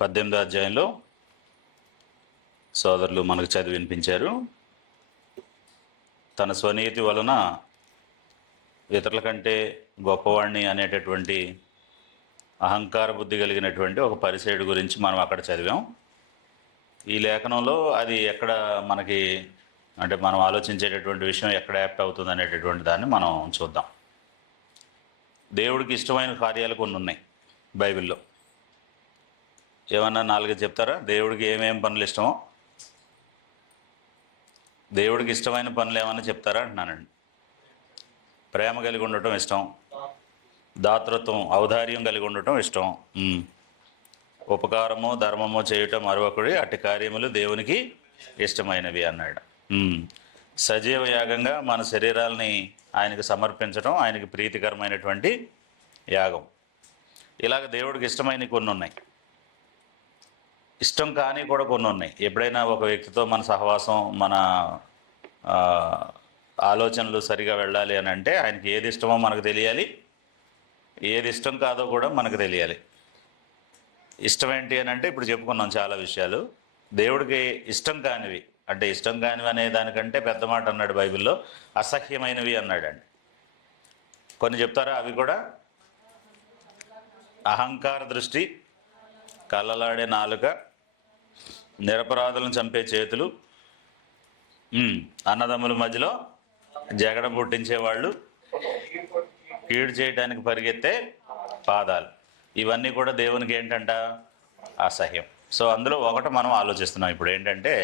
18వ అధ్యాయంలో సోదరులు మనకు చదివి వినిపించారు. తన స్వనీతి వలన ఇతరుల కంటే గొప్పవాణ్ణి అనేటటువంటి అహంకార బుద్ధి కలిగినటువంటి ఒక పరిసేయుడు గురించి మనం అక్కడ చదివాం. ఈ లేఖనంలో అది ఎక్కడ మనకి అంటే మనం ఆలోచించేటటువంటి విషయం ఎక్కడ యాప్ట్ అవుతుంది అనేటటువంటి దాన్ని మనం చూద్దాం. దేవుడికి ఇష్టమైన కార్యాలు కొన్ని ఉన్నాయి బైబిల్లో. ఏమన్నా 4 చెప్తారా? దేవుడికి ఏమేం పనులు ఇష్టమో, దేవుడికి ఇష్టమైన పనులు ఏమన్నా చెప్తారా అంటున్నానండి. ప్రేమ కలిగి ఉండటం ఇష్టం, దాతృత్వం ఔదార్యం కలిగి ఉండటం ఇష్టం, ఉపకారము ధర్మము చేయటం మరొకటి అట్టి కార్యములు దేవునికి ఇష్టమైనవి అన్నాడు. సజీవ యాగంగా మన శరీరాలని ఆయనకు సమర్పించడం ఆయనకి ప్రీతికరమైనటువంటి యాగం. ఇలాగ దేవుడికి ఇష్టమైనవి కొన్ని ఉన్నాయి, ఇష్టం కానీ కూడా కొన్ని ఉన్నాయి. ఎప్పుడైనా ఒక వ్యక్తితో మన సహవాసం, మన ఆలోచనలు సరిగా వెళ్ళాలి అని అంటే ఆయనకి ఏది ఇష్టమో మనకు తెలియాలి, ఏది ఇష్టం కాదో కూడా మనకు తెలియాలి. ఇష్టం ఏంటి అని అంటే ఇప్పుడు చెప్పుకున్నాం చాలా విషయాలు. దేవుడికి ఇష్టం కానివి, అంటే ఇష్టం కానివి అనే దానికంటే పెద్ద మాట అన్నాడు బైబిల్లో, అసహ్యమైనవి అన్నాడండి. కొన్ని చెప్తారా? అవి కూడా అహంకార దృష్టి, కళ్ళలాడే నాలుక, నిరపరాధులను చంపే చేతులు, అన్నదమ్ముల మధ్యలో జగడం పుట్టించేవాళ్ళు, కీడు చేయడానికి పరిగెత్తే పాదాలు. ఇవన్నీ కూడా దేవునికి ఏంటంట? అసహ్యం. సో అందులో ఒకటి మనం ఆలోచిస్తున్నాం ఇప్పుడు ఏంటంటే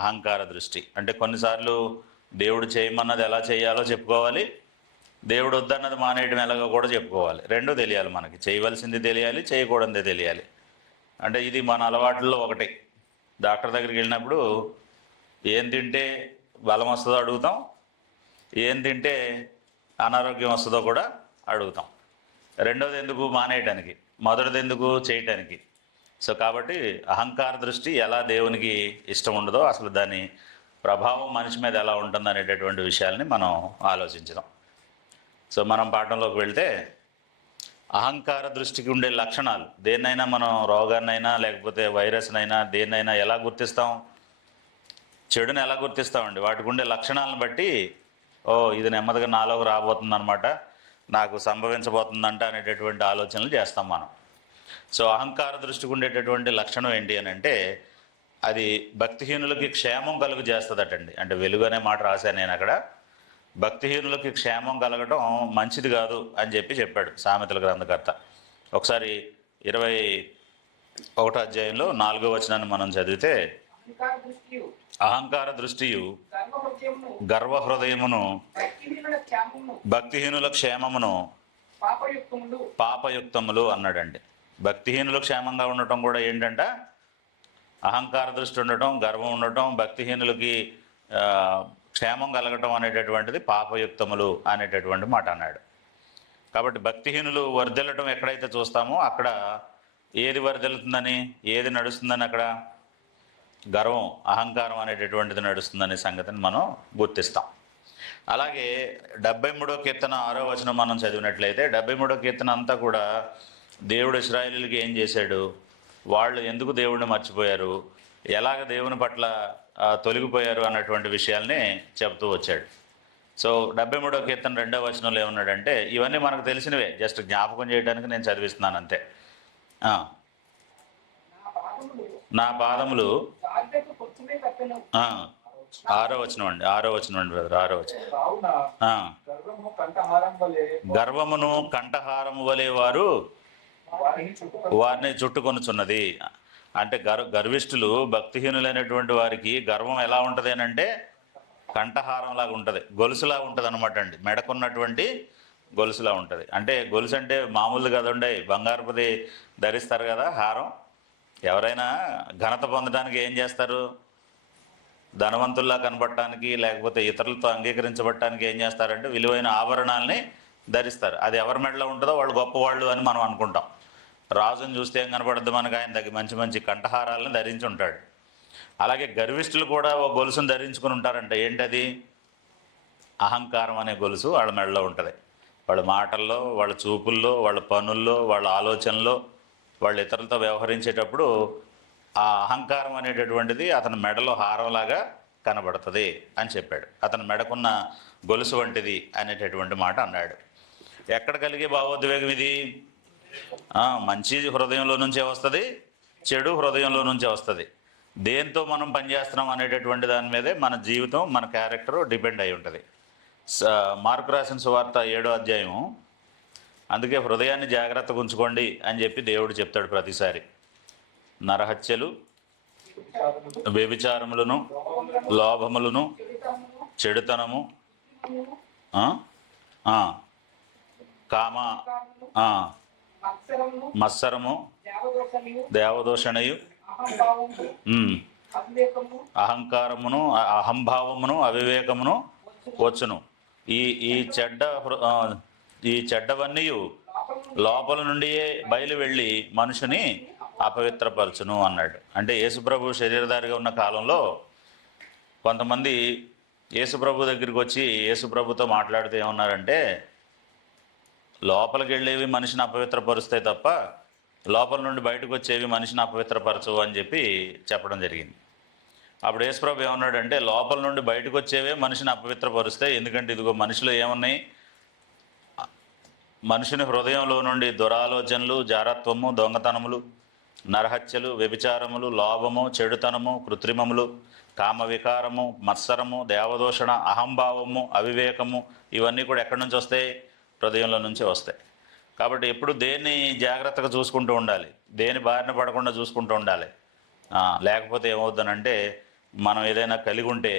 అహంకార దృష్టి. అంటే కొన్నిసార్లు దేవుడు చేయమన్నది ఎలా చేయాలో చెప్పుకోవాలి, దేవుడు వద్దన్నది మానేయడం ఎలాగో కూడా చెప్పుకోవాలి. రెండూ తెలియాలి మనకి. చేయవలసింది తెలియాలి, చేయకూడనిది తెలియాలి. అంటే ఇది మన అలవాట్లలో ఒకటి. డాక్టర్ దగ్గరికి వెళ్ళినప్పుడు ఏం తింటే బలం వస్తుందో అడుగుతాం, ఏం తింటే అనారోగ్యం వస్తుందో కూడా అడుగుతాం. రెండోది ఎందుకు? మానేయటానికి. మొదటిది ఎందుకు? చేయటానికి. సో కాబట్టి అహంకార దృష్టి ఎలా దేవునికి ఇష్టం ఉండదో, అసలు దాని ప్రభావం మనిషి మీద ఎలా ఉంటుంది అనేటటువంటి విషయాల్ని మనం ఆలోచించుదాం. సో మనం పాఠంలోకి వెళ్తే అహంకార దృష్టికి ఉండే లక్షణాలు, దేన్నైనా మనం రోగాన్నైనా లేకపోతే వైరస్నైనా దేన్నైనా ఎలా గుర్తిస్తాం? చెడుని ఎలా గుర్తిస్తామండి? వాటికి ఉండే లక్షణాలను బట్టి ఇది నెమ్మదిగా నాలోకి రాబోతుందన్నమాట, నాకు సంభవించబోతుందంట అనేటటువంటి ఆలోచనలు చేస్తాం మనం. సో అహంకార దృష్టికి ఉండేటటువంటి లక్షణం ఏంటి అని అంటే అది భక్తిహీనులకి క్షేమం కలుగు చేస్తుందటండి. అంటే వెలుగు అనే మాట రాశాను నేను అక్కడ. భక్తిహీనులకి క్షేమం కలగటం మంచిది కాదు అని చెప్పాడు సామెతల గ్రంథకర్త. ఒకసారి 21వ అధ్యాయంలో 4వ వచనాన్ని మనం చదివితే, అహంకార దృష్టియు గర్వహృదయమును భక్తిహీనుల క్షేమమును పాపయుక్తములు అన్నాడండి. భక్తిహీనులు క్షేమంగా ఉండటం కూడా ఏంటంట? అహంకార దృష్టి ఉండటం, గర్వం ఉండటం, భక్తిహీనులకి క్షేమం కలగటం అనేటటువంటిది పాపయుక్తములు అనేటటువంటి మాట అన్నాడు. కాబట్టి భక్తిహీనులు వర్ధిల్లటం ఎక్కడైతే చూస్తామో అక్కడ ఏది వర్ధిల్లుతుందని, ఏది నడుస్తుందని అక్కడ గర్వం, అహంకారం అనేటటువంటిది నడుస్తుందనే సంగతిని మనం గుర్తిస్తాం. అలాగే 73వ కీర్తన 6వ వచనం మనం చదివినట్లయితే 73వ కీర్తన అంతా కూడా దేవుడు ఇశ్రాయేలీయులకి ఏం చేశాడు, వాళ్ళు ఎందుకు దేవుడిని మర్చిపోయారు, ఎలాగ దేవుని పట్ల తొలగిపోయారు అన్నటువంటి విషయాల్ని చెబుతూ వచ్చాడు. సో 73వ కీర్తన 2వ వచనంలో ఏమన్నాడంటే, ఇవన్నీ మనకు తెలిసినవే, జస్ట్ జ్ఞాపకం చేయడానికి నేను చదివిస్తున్నాను అంతే. నా పాదములు 6వ వచనం అండి, 6వ వచనం అండి బ్రదర్, 6వ వచనం. గర్వమును కంఠహారము వలె వారు వారిని చుట్టుకొనుచున్నది. అంటే గర్విష్ఠులు, భక్తిహీనులైనటువంటి వారికి గర్వం ఎలా ఉంటుంది అని అంటే కంఠహారం లాగా ఉంటుంది, గొలుసులా ఉంటుంది అనమాట అండి. మెడకున్నటువంటి గొలుసులా ఉంటుంది. అంటే గొలుసు అంటే మామూలు కదండి, బంగారపుది ధరిస్తారు కదా హారం. ఎవరైనా ఘనత పొందడానికి ఏం చేస్తారు? ధనవంతుల్లా కనబడటానికి లేకపోతే ఇతరులతో అంగీకరించబడటానికి ఏం చేస్తారంటే విలువైన ఆభరణాలని ధరిస్తారు. అది ఎవరి మెడలో ఉంటుందో వాళ్ళు గొప్పవాళ్ళు అని మనం అనుకుంటాం. రాజుని చూస్తే ఏం కనపడద్దు మనకు? ఆయన దగ్గర మంచి మంచి కంఠహారాలను ధరించి ఉంటాడు. అలాగే గర్విష్ఠులు కూడా ఓ గొలుసును ధరించుకుని ఉంటారంట. ఏంటది? అహంకారం అనే గొలుసు వాళ్ళ మెడలో ఉంటుంది. వాళ్ళ మాటల్లో, వాళ్ళ చూపుల్లో, వాళ్ళ పనుల్లో, వాళ్ళ ఆలోచనలో వాళ్ళు ఇతరులతో వ్యవహరించేటప్పుడు ఆ అహంకారం అనేటటువంటిది అతని మెడలో హారంలాగా కనబడుతుంది అని చెప్పాడు. అతని మెడకున్న గొలుసు వంటిది అనేటటువంటి మాట అన్నాడు. ఎక్కడ కలిగే భావోద్వేగం ఇది? మంచి హృదయంలో నుంచే వస్తుంది, చెడు హృదయంలో నుంచే వస్తుంది. దేంతో మనం పనిచేస్తున్నాం అనేటటువంటి దాని మీదే మన జీవితం, మన క్యారెక్టరు డిపెండ్ అయి ఉంటుంది. మార్కు రాసిన సువార్త 7వ అధ్యాయం, అందుకే హృదయాన్ని జాగ్రత్తగా ఉంచుకోండి అని చెప్పి దేవుడు చెప్తాడు ప్రతిసారి. నరహత్యలు, వ్యభిచారములను, లోభములను, చెడుతనము, కామ, మత్సరము, దేవదూషణయు, అహంకారమును, అహంభావమును, అవివేకమును వచ్చును. ఈ ఈ చెడ్డ ఈ చెడ్డవన్నీ లోపల నుండియే బయలు వెళ్ళి మనుషుని అపవిత్రపరచును అన్నాడు. అంటే యేసుప్రభు శరీరధారిగా ఉన్న కాలంలో కొంతమంది యేసుప్రభు దగ్గరికి వచ్చి యేసుప్రభుతో మాట్లాడుతూ ఏమన్నారంటే, లోపలికి వెళ్ళేవి మనిషిని అపవిత్రపరుస్తాయి తప్ప లోపల నుండి బయటకు వచ్చేవి మనిషిని అపవిత్రపరచవు అని చెప్పి చెప్పడం జరిగింది. అప్పుడు యేసుప్రభు ఏమన్నాడంటే, లోపల నుండి బయటకు వచ్చేవే మనిషిని అపవిత్రపరుస్తాయి. ఎందుకంటే ఇదిగో మనిషిలో ఏమున్నాయి? మనుషుని హృదయంలో నుండి దురాలోచనలు, జారత్వము, దొంగతనములు, నరహత్యలు, వ్యభిచారములు, లోభము, చెడుతనము, కృత్రిమములు, కామవికారము, మత్సరము, దేవదూషణ, అహంభావము, అవివేకము, ఇవన్నీ కూడా ఎక్కడి నుంచి వస్తాయి? హృదయంలో నుంచి వస్తాయి. కాబట్టి ఎప్పుడు దేన్ని జాగ్రత్తగా చూసుకుంటూ ఉండాలి, దేని బారిన పడకుండా చూసుకుంటూ ఉండాలి. లేకపోతే ఏమవుతుందంటే, మనం ఏదైనా కలిగి ఉంటే,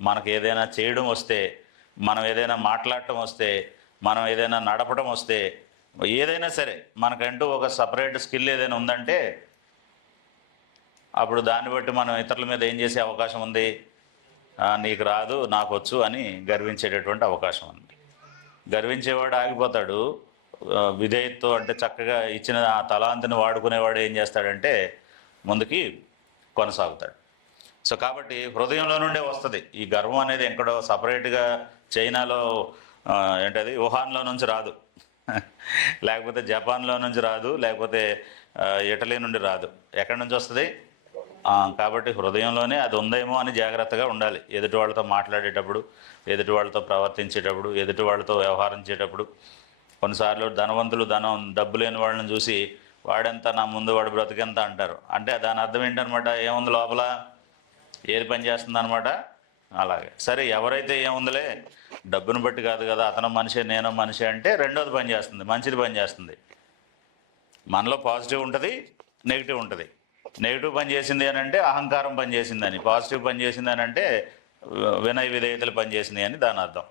మనకు ఏదైనా చేయడం వస్తే, మనం ఏదైనా మాట్లాడటం వస్తే, మనం ఏదైనా నడపడం వస్తే, ఏదైనా సరే మనకంటూ ఒక సపరేట్ స్కిల్ ఏదైనా ఉందంటే అప్పుడు దాన్ని బట్టి మనం ఇతరుల మీద ఏం చేసే అవకాశం ఉంది? నీకు రాదు, నాకు వచ్చు అని గర్వించేటటువంటి అవకాశం ఉంది. గర్వించేవాడు ఆగిపోతాడు. విధేయతతో, అంటే చక్కగా ఇచ్చిన ఆ తలాంతిని వాడుకునేవాడు ఏం చేస్తాడంటే ముందుకి కొనసాగుతాడు. సో కాబట్టి హృదయంలో నుండే వస్తుంది ఈ గర్వం అనేది. ఎక్కడో సపరేట్గా చైనాలో ఏంటది వుహాన్లో నుంచి రాదు, లేకపోతే జపాన్లో నుంచి రాదు, లేకపోతే ఇటలీ నుండి రాదు. ఎక్కడి నుంచి వస్తుంది? కాబట్టి హృదయంలోనే అది ఉందేమో అని జాగ్రత్తగా ఉండాలి. ఎదుటి వాళ్ళతో మాట్లాడేటప్పుడు, ఎదుటి వాళ్ళతో ప్రవర్తించేటప్పుడు, ఎదుటి వాళ్ళతో వ్యవహరించేటప్పుడు. కొన్నిసార్లు ధనవంతులు డబ్బు లేని వాళ్ళని చూసి వాడెంత, నా ముందు వాడు బ్రతికెంత అంటారు. అంటే దాని అర్థం ఏంటనమాట? ఏముంది లోపల, ఏది పని చేస్తుంది అనమాట. అలాగే సరే, ఎవరైతే ఏముందిలే డబ్బును బట్టి కాదు కదా, అతను మనిషి నేను మనిషి అంటే రెండోది పని చేస్తుంది, మంచిది పని చేస్తుంది. మనలో పాజిటివ్ ఉంటుంది, నెగిటివ్ ఉంటుంది. నెగిటివ్ పని చేసింది అని అంటే అహంకారం పని చేసిందని, పాజిటివ్ పని చేసింది అని అంటే వినయ విధేయతలు పనిచేసింది అని దాని అర్థం.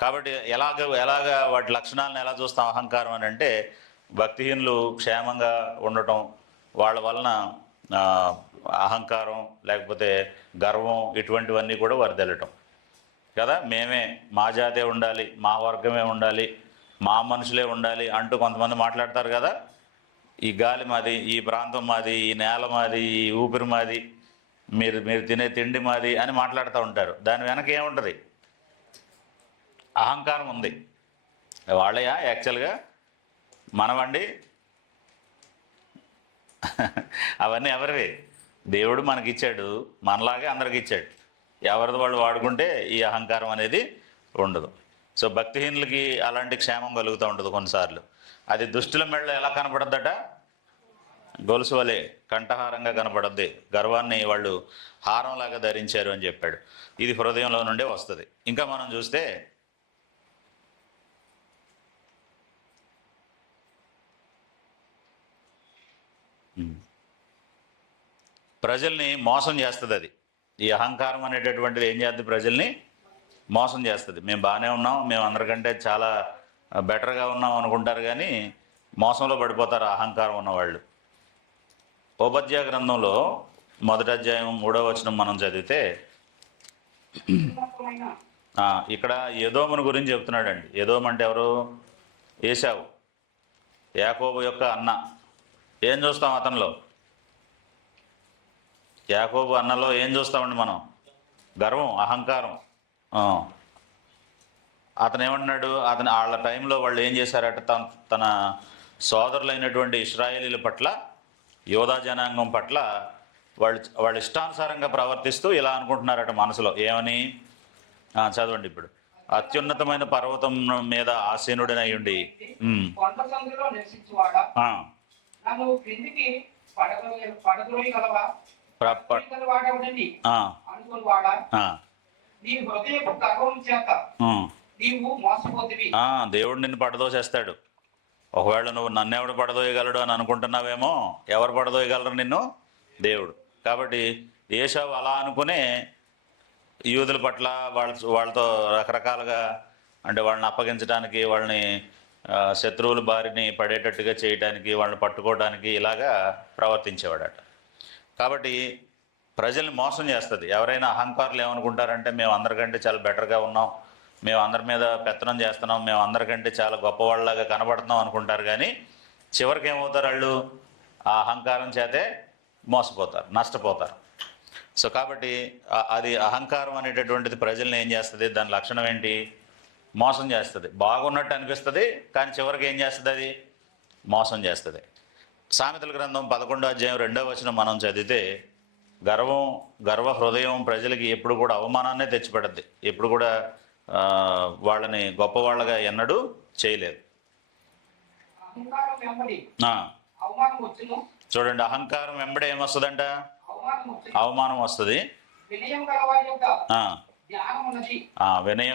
కాబట్టి ఎలాగ వాటి లక్షణాలను ఎలా చూస్తాం అహంకారం అని అంటే, భక్తిహీనులు క్షేమంగా ఉండటం, వాళ్ళ వలన అహంకారం లేకపోతే గర్వం ఇటువంటివన్నీ కూడా వర్ధిల్లటం కదా. మేమే, మా జాతే ఉండాలి, మా వర్గమే ఉండాలి, మా మనుషులే ఉండాలి అంటూ కొంతమంది మాట్లాడతారు కదా. ఈ గాలి మాది, ఈ ప్రాంతం మాది, ఈ నేల మాది, ఈ ఊపిరి మాది, మీరు తినే తిండి మాది అని మాట్లాడుతూ ఉంటారు. దాని వెనక ఏముంటుంది? అహంకారం ఉంది. వాళ్ళయా యాక్చువల్గా మనవండి? అవన్నీ ఎవరివి? దేవుడు మనకిచ్చాడు, మనలాగే అందరికి ఇచ్చాడు. ఎవరిది వాళ్ళు వాడుకుంటే ఈ అహంకారం అనేది ఉండదు. సో భక్తిహీనులకి అలాంటి క్షేమం కలుగుతూ ఉంటుంది కొన్నిసార్లు. అది దుష్టుల మెడలో ఎలా కనపడద్దట? గొలుసు వలె కంఠహారంగా కనపడద్ది. గర్వాన్ని వాళ్ళు హారంలాగా ధరించారు అని చెప్పాడు. ఇది హృదయంలో నుండే వస్తుంది. ఇంకా మనం చూస్తే ప్రజల్ని మోసం చేస్తుంది అది. ఈ అహంకారం అనేటటువంటిది ఏం చేస్తుంది? ప్రజల్ని మోసం చేస్తుంది. మేము బాగానే ఉన్నాం, మేము అందరికంటే చాలా బెటర్గా ఉన్నాం అనుకుంటారు, కానీ మోసంలో పడిపోతారు అహంకారం ఉన్నవాళ్ళు. ఉపధ్యాయ గ్రంథంలో 1వ అధ్యాయం 3వ వచనం మనం చదివితే ఇక్కడ ఎదోమును గురించి చెప్తున్నాడండి. ఎదోము అంటే ఎవరు? ఏశావు, యాకోబు యొక్క అన్న. ఏం చూస్తాం అతనిలో? యాకోబు అన్నలో ఏం చూస్తామండి మనం? గర్వం, అహంకారం. అతను ఏమంటున్నాడు? వాళ్ళ టైంలో వాళ్ళు ఏం చేశారట? తన సోదరులైనటువంటి ఇశ్రాయేలీల పట్ల, యోధా జనాంగం పట్ల వాళ్ళ ఇష్టానుసారంగా ప్రవర్తిస్తూ ఇలా అనుకుంటున్నారట మనసులో. ఏమని? చదవండి ఇప్పుడు. అత్యున్నతమైన పర్వతం మీద ఆసీనుడనై ఉండి దేవుడు నిన్ను పడదోసేస్తాడు. ఒకవేళ నువ్వు నన్నెవడు పడదోయగలడు అని అనుకుంటున్నావేమో, ఎవరు పడదోయగలరు నిన్ను? దేవుడు. కాబట్టి ఏశావు అలా అనుకునే యూదుల పట్ల వాళ్ళతో రకరకాలుగా, అంటే వాళ్ళని అప్పగించడానికి, వాళ్ళని శత్రువుల బారిని పడేటట్టుగా చేయడానికి, వాళ్ళని పట్టుకోవడానికి ఇలాగా ప్రవర్తించేవాడట. కాబట్టి ప్రజల్ని మోసం చేస్తుంది. ఎవరైనా అహంకారులు ఏమనుకుంటారంటే, మేము అందరికంటే చాలా బెటర్గా ఉన్నాం, మేము అందరి మీద పెత్తనం చేస్తున్నాం, మేము అందరికంటే చాలా గొప్పవాళ్ళలాగా కనబడుతున్నాం అనుకుంటారు. కానీ చివరికి ఏమవుతారు? వాళ్ళు ఆ అహంకారం చేతే మోసపోతారు, నష్టపోతారు. సో కాబట్టి అది అహంకారం అనేటటువంటిది ప్రజల్ని ఏం చేస్తుంది? దాని లక్షణం ఏంటి? మోసం చేస్తుంది. బాగున్నట్టు అనిపిస్తుంది, కానీ చివరికి ఏం చేస్తుంది? అది మోసం చేస్తుంది. సామెతల గ్రంథం 11వ అధ్యాయం 2వ వచనం మనం చదివితే, గర్వ హృదయం ప్రజలకి ఎప్పుడు కూడా అవమానాన్నే తెచ్చిపెడద్ది. ఎప్పుడు కూడా వాళ్ళని గొప్పవాళ్ళగా ఎన్నడూ చేయలేదు. చూడండి, అహంకారం వెంబడి ఏమొస్తుందంట? అవమానం వస్తుంది. వినయం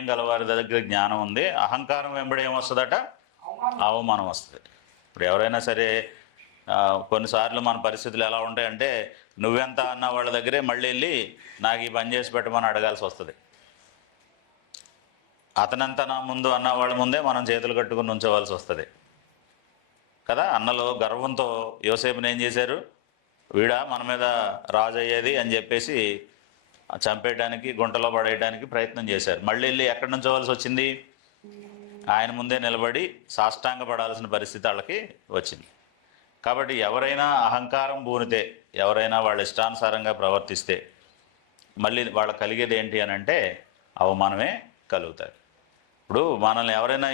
గలవారి దగ్గర జ్ఞానం ఉంది. అహంకారం వెంబడి ఏమొస్తుందట? అవమానం వస్తుంది. ఇప్పుడు ఎవరైనా సరే, కొన్నిసార్లు మన పరిస్థితులు ఎలా ఉంటాయంటే, నువ్వెంత అన్న వాళ్ళ దగ్గరే మళ్ళీ వెళ్ళి నాకు ఈ పని చేసి పెట్టమని అడగాల్సి వస్తుంది. అతనంతా నా ముందు అన్న వాళ్ళ ముందే మనం చేతులు కట్టుకుని ఉంచవలసి వస్తుంది కదా. అన్నలో గర్వంతో యోసేపుని ఏం చేశారు? వీడా మన మీద రాజు అయ్యేది అని చెప్పేసి చంపేయడానికి, గుంటలో పడేయడానికి ప్రయత్నం చేశారు. మళ్ళీ వెళ్ళి ఎక్కడి నుంచోవలసి వచ్చింది? ఆయన ముందే నిలబడి సాష్టాంగ పడాల్సిన పరిస్థితి వాళ్ళకి వచ్చింది. కాబట్టి ఎవరైనా అహంకారం పూనితే, ఎవరైనా వాళ్ళ ఇష్టానుసారంగా ప్రవర్తిస్తే మళ్ళీ వాళ్ళకి కలిగేది ఏంటి అని అంటే అవమానమే కలుగుతాయి. ఇప్పుడు మనల్ని ఎవరైనా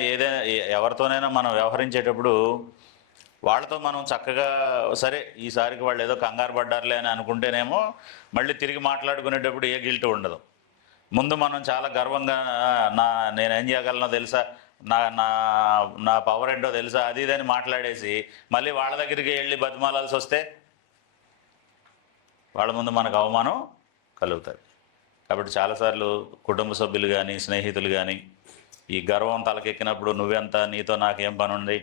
ఎవరితోనైనా మనం వ్యవహరించేటప్పుడు వాళ్ళతో మనం చక్కగా, సరే ఈసారికి వాళ్ళు ఏదో కంగారు పడ్డారులే అని అనుకుంటేనేమో మళ్ళీ తిరిగి మాట్లాడుకునేటప్పుడు ఏ గిల్ట్ ఉండదు. ముందు మనం చాలా గర్వంగా నేనేం చేయగలనో తెలుసా, నా నా నా పవర్ ఏంటో తెలుసా, అది ఇదని మాట్లాడేసి మళ్ళీ వాళ్ళ దగ్గరికి వెళ్ళి బతిమాలాల్సి వస్తే వాళ్ళ ముందు మనకు అవమానం కలుగుతుంది. కాబట్టి చాలాసార్లు కుటుంబ సభ్యులు కానీ, స్నేహితులు కానీ ఈ గర్వం తలకెక్కినప్పుడు, నువ్వెంత, నీతో నాకేం పని ఉంది,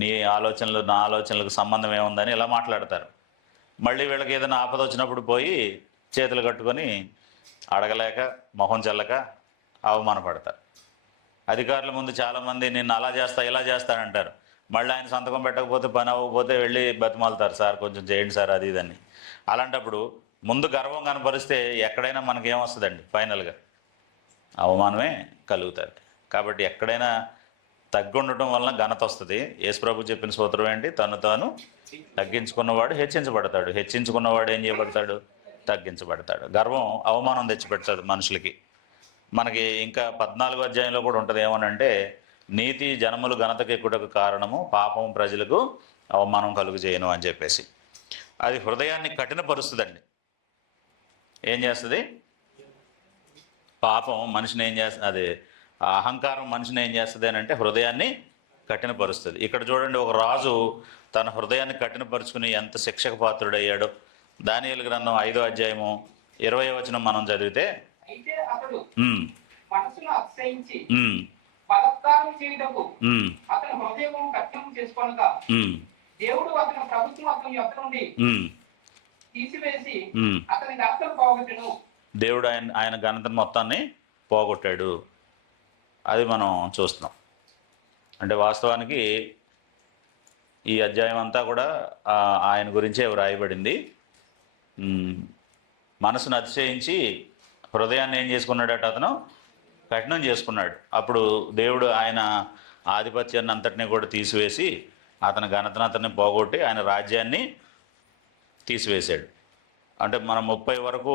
నీ ఆలోచనలు నా ఆలోచనలకు సంబంధం ఏముందని ఇలా మాట్లాడతారు. మళ్ళీ వీళ్ళకి ఏదైనా ఆపద వచ్చినప్పుడు పోయి చేతులు కట్టుకొని అడగలేక, మొహం చెల్లక అవమానపడతారు. అధికారుల ముందు చాలామంది నిన్ను అలా చేస్తా ఇలా చేస్తానంటారు. మళ్ళీ ఆయన సంతకం పెట్టకపోతే, పని అవ్వకపోతే వెళ్ళి బతిమాలుతారు, సార్ కొంచెం చేయండి సార్ అది ఇదని. అలాంటప్పుడు ముందు గర్వం కనపరిస్తే ఎక్కడైనా మనకేమొస్తుందండి? ఫైనల్గా అవమానమే కలుగుతుంది. కాబట్టి ఎక్కడైనా తగ్గి ఉండటం వలన ఘనత వస్తుంది. యేసుప్రభు చెప్పిన సూత్రం ఏంటి? తను తాను తగ్గించుకున్నవాడు హెచ్చించబడతాడు, హెచ్చించుకున్నవాడు ఏం చేయబడతాడు? తగ్గించబడతాడు. గర్వం అవమానం తెచ్చిపెడతాడు మనుషులకి. మనకి ఇంకా 14వ అధ్యాయంలో కూడా ఉంటుంది. ఏమనంటే, నీతి జనములు ఘనతకు ఎక్కుటకు కారణము పాపం ప్రజలకు అవమానం కలుగు చేయను అని చెప్పేసి. అది హృదయాన్ని కఠినపరుస్తుందండి. ఏం చేస్తుంది? పాపం మనిషిని ఏం చేస్తుంది? అది అహంకారం మనిషిని ఏం చేస్తుంది అని అంటే హృదయాన్ని కఠినపరుస్తుంది. ఇక్కడ చూడండి, ఒక రాజు తన హృదయాన్ని కఠినపరుచుకుని ఎంత శిక్షకు పాత్రుడయ్యాడో. దానియేలు గ్రంథం 5వ అధ్యాయము 20వ వచనం మనం చదివితే, దేవుడు ఆయన ఘనతను మొత్తాన్ని పోగొట్టాడు. అది మనం చూస్తున్నాం. అంటే వాస్తవానికి ఈ అధ్యాయం అంతా కూడా ఆయన గురించే వ్రాయబడింది. మనసును అతిశయించి హృదయాన్ని ఏం చేసుకున్నాడట? అతను కఠినం చేసుకున్నాడు. అప్పుడు దేవుడు ఆయన ఆధిపత్యాన్ని అంతటినీ కూడా తీసివేసి, అతని ఘనతను అతన్ని పోగొట్టి ఆయన రాజ్యాన్ని తీసివేశాడు. అంటే మనం 30 వరకు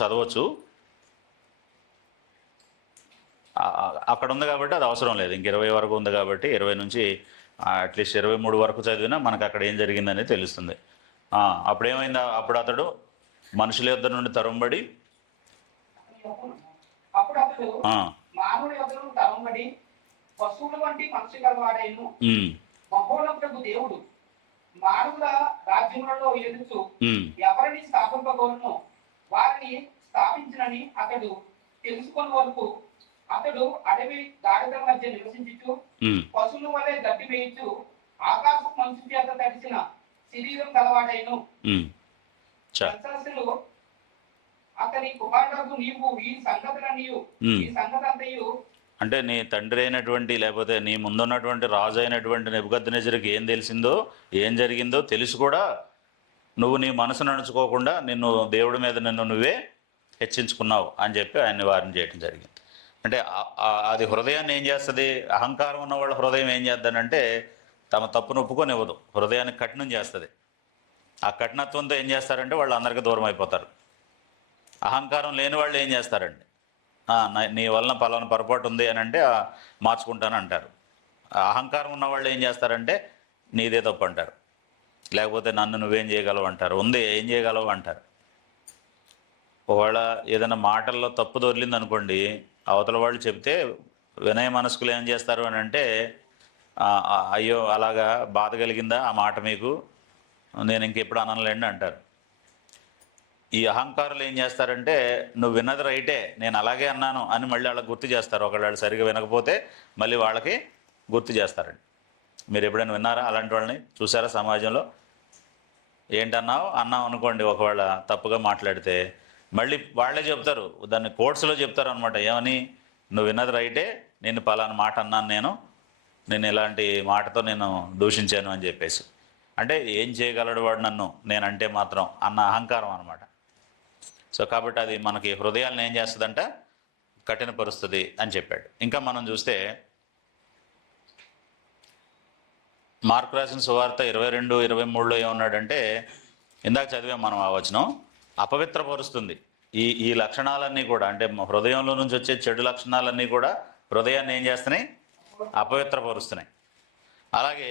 చదవచ్చు. అక్కడ ఉంది కాబట్టి అది అవసరం లేదు. ఇంక 20 వరకు ఉంది కాబట్టి 20 నుంచి అట్లీస్ట్ 23 వరకు చదివినా మనకు అక్కడ ఏం జరిగిందని తెలుస్తుంది. అప్పుడేమైందా, అప్పుడు అతడు మనుషుల యొద్ద నుండి తరుంబడి పశువుల వంటి మనిషి గలవాడైను మహోన్నతుడు దేవుడు మానవుల రాజ్యములలో ఎదుచు ఎవరిని స్థాపింపగోరును వారిని స్థాపించినని అతడు తెలుసుకున్న వరకు అతడు అడవి గాడిదల మధ్య నివసించుచు పశువుల వలె గడ్డి వేయించు ఆకాశం మంచు చేత తడిసిన శరీరం గలవాడైను అతని కుమారుడు నీవు ఈ సంగతులన్నీ ఈ సంగతి అంతయు అంటే నీ తండ్రి అయినటువంటి లేకపోతే నీ ముందున్నటువంటి రాజు అయినటువంటి నెబుకద్నెజరుకి ఏం తెలిసిందో ఏం జరిగిందో తెలిసి కూడా నువ్వు నీ మనసు నడుచుకోకుండా నిన్ను దేవుడి మీద నిన్ను నువ్వే హెచ్చించుకున్నావు అని చెప్పి ఆయన్ని వారిని చేయడం జరిగింది. అంటే అది హృదయాన్ని ఏం చేస్తుంది, అహంకారం ఉన్న వాళ్ళ హృదయం ఏం చేద్దానంటే తమ తప్పును ఒప్పుకొనివ్వదు, హృదయాన్ని కఠినం చేస్తుంది. ఆ కఠినత్వంతో ఏం చేస్తారంటే వాళ్ళు అందరికీ దూరం అయిపోతారు. అహంకారం లేని వాళ్ళు ఏం చేస్తారండి, నీ వలన పలానా పొరపాటు ఉంది అని అంటే మార్చుకుంటాను అంటారు. అహంకారం ఉన్న వాళ్ళు ఏం చేస్తారంటే నీదే తప్పు అంటారు, లేకపోతే నన్ను నువ్వేం చేయగలవు అంటారు, ఉంది ఏం చేయగలవు అంటారు. ఒకవేళ ఏదైనా మాటల్లో తప్పు దొరికింది అనుకోండి, అవతల వాళ్ళు చెప్తే వినయ మనస్కులు ఏం చేస్తారు అని అంటే అయ్యో అలాగా బాధ కలిగిందా ఆ మాట మీకు, నేను ఇంకెప్పుడు అనలేండి అంటారు. ఈ అహంకారులు ఏం చేస్తారంటే నువ్వు విన్నది రైటే, నేను అలాగే అన్నాను అని మళ్ళీ వాళ్ళకి గుర్తు చేస్తారు. ఒకళ్ళు సరిగ్గా వినకపోతే మళ్ళీ వాళ్ళకి గుర్తు చేస్తారండి. మీరు ఎప్పుడైనా విన్నారా అలాంటి వాళ్ళని చూసారా సమాజంలో? ఏంటన్నావు అన్నావు అనుకోండి, ఒకవేళ తప్పుగా మాట్లాడితే మళ్ళీ వాళ్ళే చెప్తారు, దాన్ని కోర్ట్స్లో చెప్తారు అనమాట. ఏమని, నువ్వు విన్నది రైటే, నేను పలానా మాట అన్నాను, నేను ఇలాంటి మాటతో నేను దూషించాను అని చెప్పేసి. అంటే ఏం చేయగలడు వాడు నన్ను నేనంటే మాత్రం అన్న అహంకారం అనమాట. సో కాబట్టి అది మనకి హృదయాలను ఏం చేస్తుందంట, కఠినపరుస్తుంది అని చెప్పాడు. ఇంకా మనం చూస్తే మార్కు రాసిన సువార్త 22-23లో ఏమన్నాడంటే, ఇందాక చదివాం మనం ఆ వచనం, అపవిత్రపరుస్తుంది. ఈ లక్షణాలన్నీ కూడా, అంటే హృదయంలో నుంచి వచ్చే చెడు లక్షణాలన్నీ కూడా హృదయాన్ని ఏం చేస్తున్నాయి, అపవిత్రపరుస్తున్నాయి. అలాగే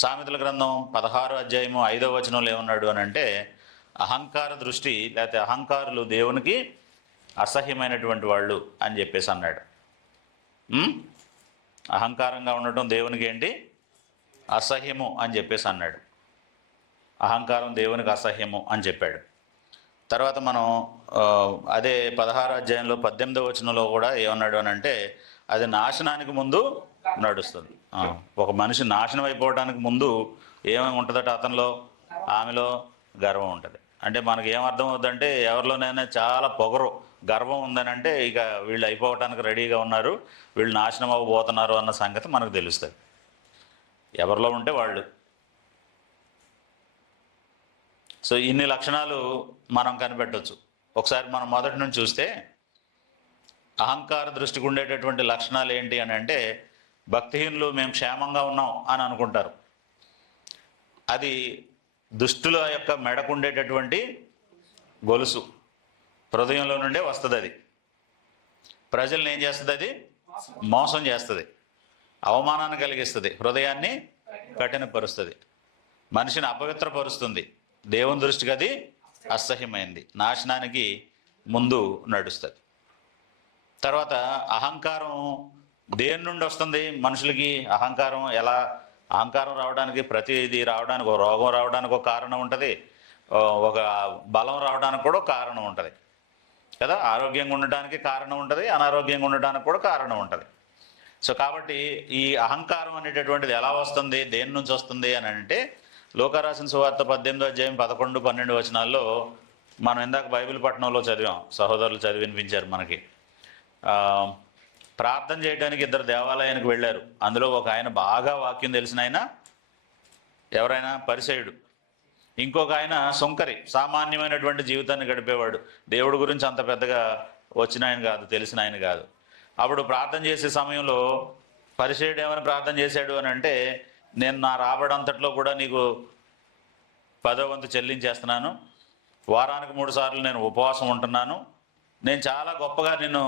సామెతల గ్రంథం 16 అధ్యాయము 5వ వచనంలో ఏమన్నాడు అని అంటే, అహంకార దృష్టి లేకపోతే అహంకారులు దేవునికి అసహ్యమైనటువంటి వాళ్ళు అని చెప్పేసి అన్నాడు. అహంకారంగా ఉండటం దేవునికి ఏంటి, అసహ్యము అని చెప్పేసి అన్నాడు. అహంకారం దేవునికి అసహ్యము అని చెప్పాడు. తర్వాత మనం అదే 16 అధ్యాయంలో 18వ వచనంలో కూడా ఏమన్నాడు అని అంటే, అది నాశనానికి ముందు నడుస్తుంది. ఒక మనిషి నాశనం అయిపోవడానికి ముందు ఏమేమి ఉంటుందట అతనిలో, ఆమెలో గర్వం ఉంటుంది. అంటే మనకి ఏమర్థం అవుతుందంటే, ఎవరిలోనైనా చాలా పొగరు గర్వం ఉందని అంటే ఇక వీళ్ళు అయిపోవటానికి రెడీగా ఉన్నారు, వీళ్ళు నాశనం అవ్వబోతున్నారు అన్న సంగతి మనకు తెలుస్తుంది. ఎవరిలో ఉంటే వాళ్ళు. సో ఇన్ని లక్షణాలు మనం కనిపెట్టవచ్చు. ఒకసారి మనం మొదటి నుంచి చూస్తే అహంకార దృష్టికి ఉండేటటువంటి లక్షణాలు ఏంటి అని అంటే, భక్తిహీనులు మేము క్షేమంగా ఉన్నాం అని అనుకుంటారు. అది దుష్టుల యొక్క మెడకు ఉండేటటువంటి గొలుసు, హృదయంలో నుండే వస్తుంది. అది ప్రజల్ని ఏం చేస్తుంది, అది మోసం చేస్తుంది, అవమానాన్ని కలిగిస్తుంది, హృదయాన్ని కఠినపరుస్తుంది, మనిషిని అపవిత్రపరుస్తుంది. దేవుని దృష్టికి అది అసహ్యమైంది, నాశనానికి ముందు నడుస్తుంది. తర్వాత అహంకారం దేని నుండి వస్తుంది మనుషులకి? అహంకారం ఎలా, అహంకారం రావడానికి ప్రతిదీ రావడానికి, ఒక రోగం రావడానికి ఒక కారణం ఉంటుంది, ఒక బలం రావడానికి కూడా ఒక కారణం ఉంటుంది కదా. ఆరోగ్యంగా ఉండడానికి కారణం ఉంటుంది, అనారోగ్యంగా ఉండడానికి కూడా కారణం ఉంటుంది. సో కాబట్టి ఈ అహంకారం అనేటటువంటిది ఎలా వస్తుంది, దేని నుంచి వస్తుంది అని అంటే, లూకా రాసిన సువార్త 18వ అధ్యాయం 11-12 వచనాల్లో మనం ఇందాక బైబిల్ పట్టణంలో చదివాం, సహోదరులు చదివి వినిపించారు మనకి. ప్రార్థన చేయడానికి 2 దేవాలయానికి వెళ్ళారు. అందులో ఒక ఆయన బాగా వాక్యం తెలిసిన ఆయన, ఎవరైనా పరిసయుడు, ఇంకొక ఆయన సుంకరి, సామాన్యమైనటువంటి జీవితాన్ని గడిపేవాడు, దేవుడి గురించి అంత పెద్దగా వచ్చిన ఆయన కాదు, తెలిసిన ఆయన కాదు. అప్పుడు ప్రార్థన చేసే సమయంలో పరిసయుడు ఏమైనా ప్రార్థన చేశాడు అని అంటే, నేను నా రాబడంతట్లో కూడా నీకు 10వ వంతు చెల్లించేస్తున్నాను, వారానికి 3 సార్లు నేను ఉపవాసం ఉంటున్నాను, నేను చాలా గొప్పగా నిన్ను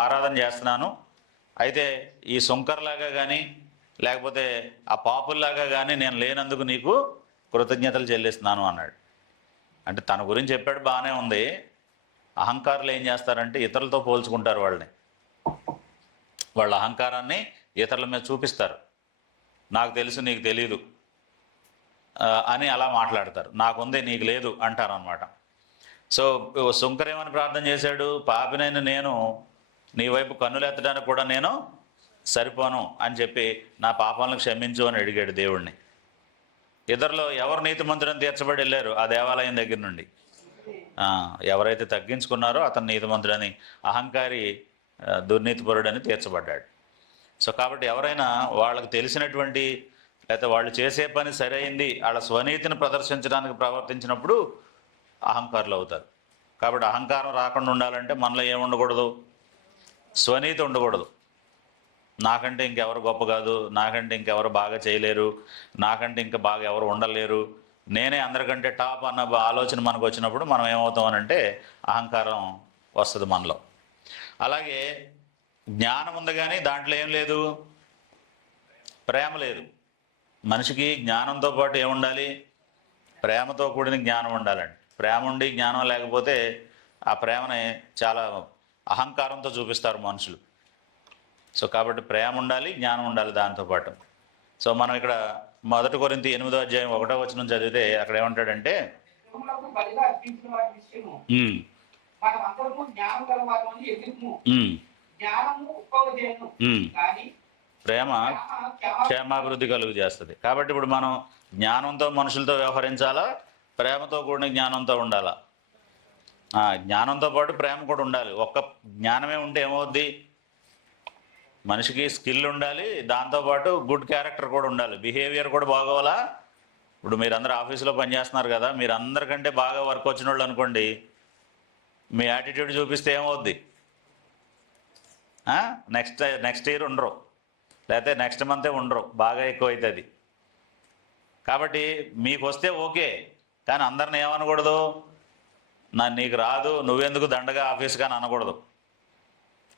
ఆరాధన చేస్తున్నాను. అయితే ఈ సుంకర్లాగా కానీ లేకపోతే ఆ పాపుల్లాగా కానీ నేను లేనందుకు నీకు కృతజ్ఞతలు చెల్లిస్తున్నాను అన్నాడు. అంటే తన గురించి చెప్పాడు, బాగానే ఉంది. అహంకారులు ఏం చేస్తారంటే ఇతరులతో పోల్చుకుంటారు వాళ్ళని. వాళ్ళ అహంకారాన్ని ఇతరుల మీద చూపిస్తారు. నాకు తెలుసు నీకు తెలీదు అని అలా మాట్లాడతారు. నాకుంది నీకు లేదు అంటారు అనమాట. సో శుంకరేమని ప్రార్థన చేశాడు? పాపినైన నేను నీ వైపు కన్నులెత్తడానికి కూడా నేను సరిపోను అని చెప్పి నా పాపాలను క్షమించు అని అడిగాడు దేవుణ్ణి. ఇద్దరిలో ఎవరు నీతిమంతుడని తీర్చబడి వెళ్ళారు ఆ దేవాలయం దగ్గర నుండి? ఎవరైతే తగ్గించుకున్నారో అతను నీతిమంతుడని, అహంకారి దుర్నీతిపరుడని తీర్చబడ్డాడు. సో కాబట్టి ఎవరైనా వాళ్ళకు తెలిసినటువంటి లేకపోతే వాళ్ళు చేసే పని సరైంది వాళ్ళ స్వనీతిని ప్రదర్శించడానికి ప్రవర్తించినప్పుడు అహంకారులు అవుతారు. కాబట్టి అహంకారం రాకుండా ఉండాలంటే మనలో ఏముండకూడదు? స్వనీతి ఉండకూడదు. నాకంటే ఇంకెవరు గొప్ప కాదు, నాకంటే ఇంకెవరు బాగా చేయలేరు, నాకంటే ఇంకా బాగా ఎవరు ఉండలేరు, నేనే అందరికంటే టాప్ అన్న ఆలోచన మనకు వచ్చినప్పుడు మనం ఏమవుతాం అనంటే అహంకారం వస్తుంది మనలో. అలాగే జ్ఞానం ఉంది కానీ దాంట్లో ఏం లేదు? ప్రేమ లేదు. మనిషికి జ్ఞానంతో పాటు ఏముండాలి? ప్రేమతో కూడిన జ్ఞానం ఉండాలండి. ప్రేమ ఉండి జ్ఞానం లేకపోతే ఆ ప్రేమని చాలా అహంకారంతో చూపిస్తారు మనుషులు. సో కాబట్టి ప్రేమ ఉండాలి, జ్ఞానం ఉండాలి దాంతోపాటు. సో మనం ఇక్కడ 1 కొరింథీ 8వ అధ్యాయం 1వ వచనం చదివితే అక్కడ ఏమంటాడంటే విగ్రహములకు బలిగా అర్పించిన వారి విషయము మనమందరము జ్ఞానం గల వారిని ఎదుగుము. జ్ఞానము ఉప్పొంగజేయును, కానీ ప్రేమ క్షేమాభివృద్ధి కలుగు చేస్తుంది. కాబట్టి ఇప్పుడు మనం జ్ఞానంతో మనుషులతో వ్యవహరించాలా, ప్రేమతో కూడిన జ్ఞానంతో ఉండాలా? జ్ఞానంతో పాటు ప్రేమ కూడా ఉండాలి. ఒక్క జ్ఞానమే ఉంటే ఏమవుద్ది? మనిషికి స్కిల్ ఉండాలి, దాంతోపాటు గుడ్ క్యారెక్టర్ కూడా ఉండాలి, బిహేవియర్ కూడా బాగోవాలా. ఇప్పుడు మీరందరూ ఆఫీసులో పనిచేస్తున్నారు కదా, మీరు అందరికంటే బాగా వర్క్ వచ్చిన వాళ్ళు అనుకోండి, మీ యాటిట్యూడ్ చూపిస్తే ఏమవుద్ది? నెక్స్ట్ ఇయర్ ఉండరు, లేకపోతే నెక్స్ట్ మంతే ఉండరు, బాగా ఎక్కువ అవుతుంది. కాబట్టి మీకు వస్తే ఓకే, కానీ అందరిని ఏమనకూడదు? నీకు రాదు, నువ్వెందుకు దండగా ఆఫీస్ కానీ అనకూడదు.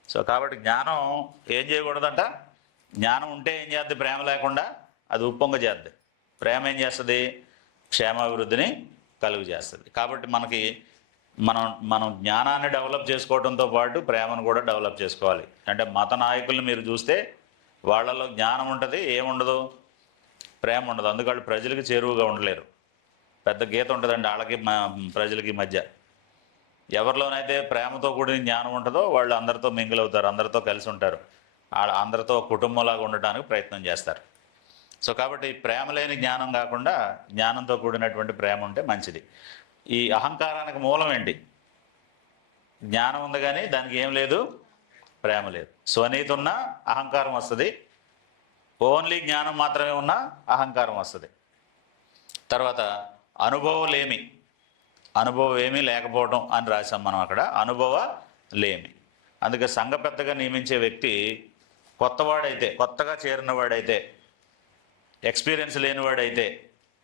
సో కాబట్టి జ్ఞానం ఏం చేయకూడదంట? జ్ఞానం ఉంటే ఏం చేద్ది? ప్రేమ లేకుండా అది ఉప్పొంగ చేద్ది. ప్రేమ ఏం చేస్తుంది? క్షేమాభివృద్ధిని కలుగు చేస్తుంది. కాబట్టి మనం జ్ఞానాన్ని డెవలప్ చేసుకోవడంతో పాటు ప్రేమను కూడా డెవలప్ చేసుకోవాలి. అంటే మత నాయకుల్ని మీరు చూస్తే వాళ్ళలో జ్ఞానం ఉంటుంది, ఏముండదు? ప్రేమ ఉండదు. అందుకు వాళ్ళు ప్రజలకి చేరువుగా ఉండలేరు. పెద్ద గీత ఉంటుందండి వాళ్ళకి ప్రజలకి మధ్య. ఎవరిలోనైతే ప్రేమతో కూడిన జ్ఞానం ఉంటుందో వాళ్ళు అందరితో మింగిల్ అవుతారు, అందరితో కలిసి ఉంటారు, అందరితో కుటుంబంలాగా ఉండటానికి ప్రయత్నం చేస్తారు. సో కాబట్టి ప్రేమ లేని జ్ఞానం కాకుండా జ్ఞానంతో కూడినటువంటి ప్రేమ ఉంటే మంచిది. ఈ అహంకారానికి మూలం ఏంటి? జ్ఞానం ఉంది కానీ దానికి ఏం లేదు? ప్రేమ లేదు. స్వనీతి ఉన్నా అహంకారం వస్తుంది, ఓన్లీ జ్ఞానం మాత్రమే ఉన్నా అహంకారం వస్తుంది. తర్వాత అనుభవం ఏమీ లేకపోవడం అని రాసాం మనం అక్కడ. అనుభవలేమి. అందుకే సంఘ పెద్దగా నియమించే వ్యక్తి కొత్తగా చేరినవాడైతే, ఎక్స్పీరియన్స్ లేనివాడైతే,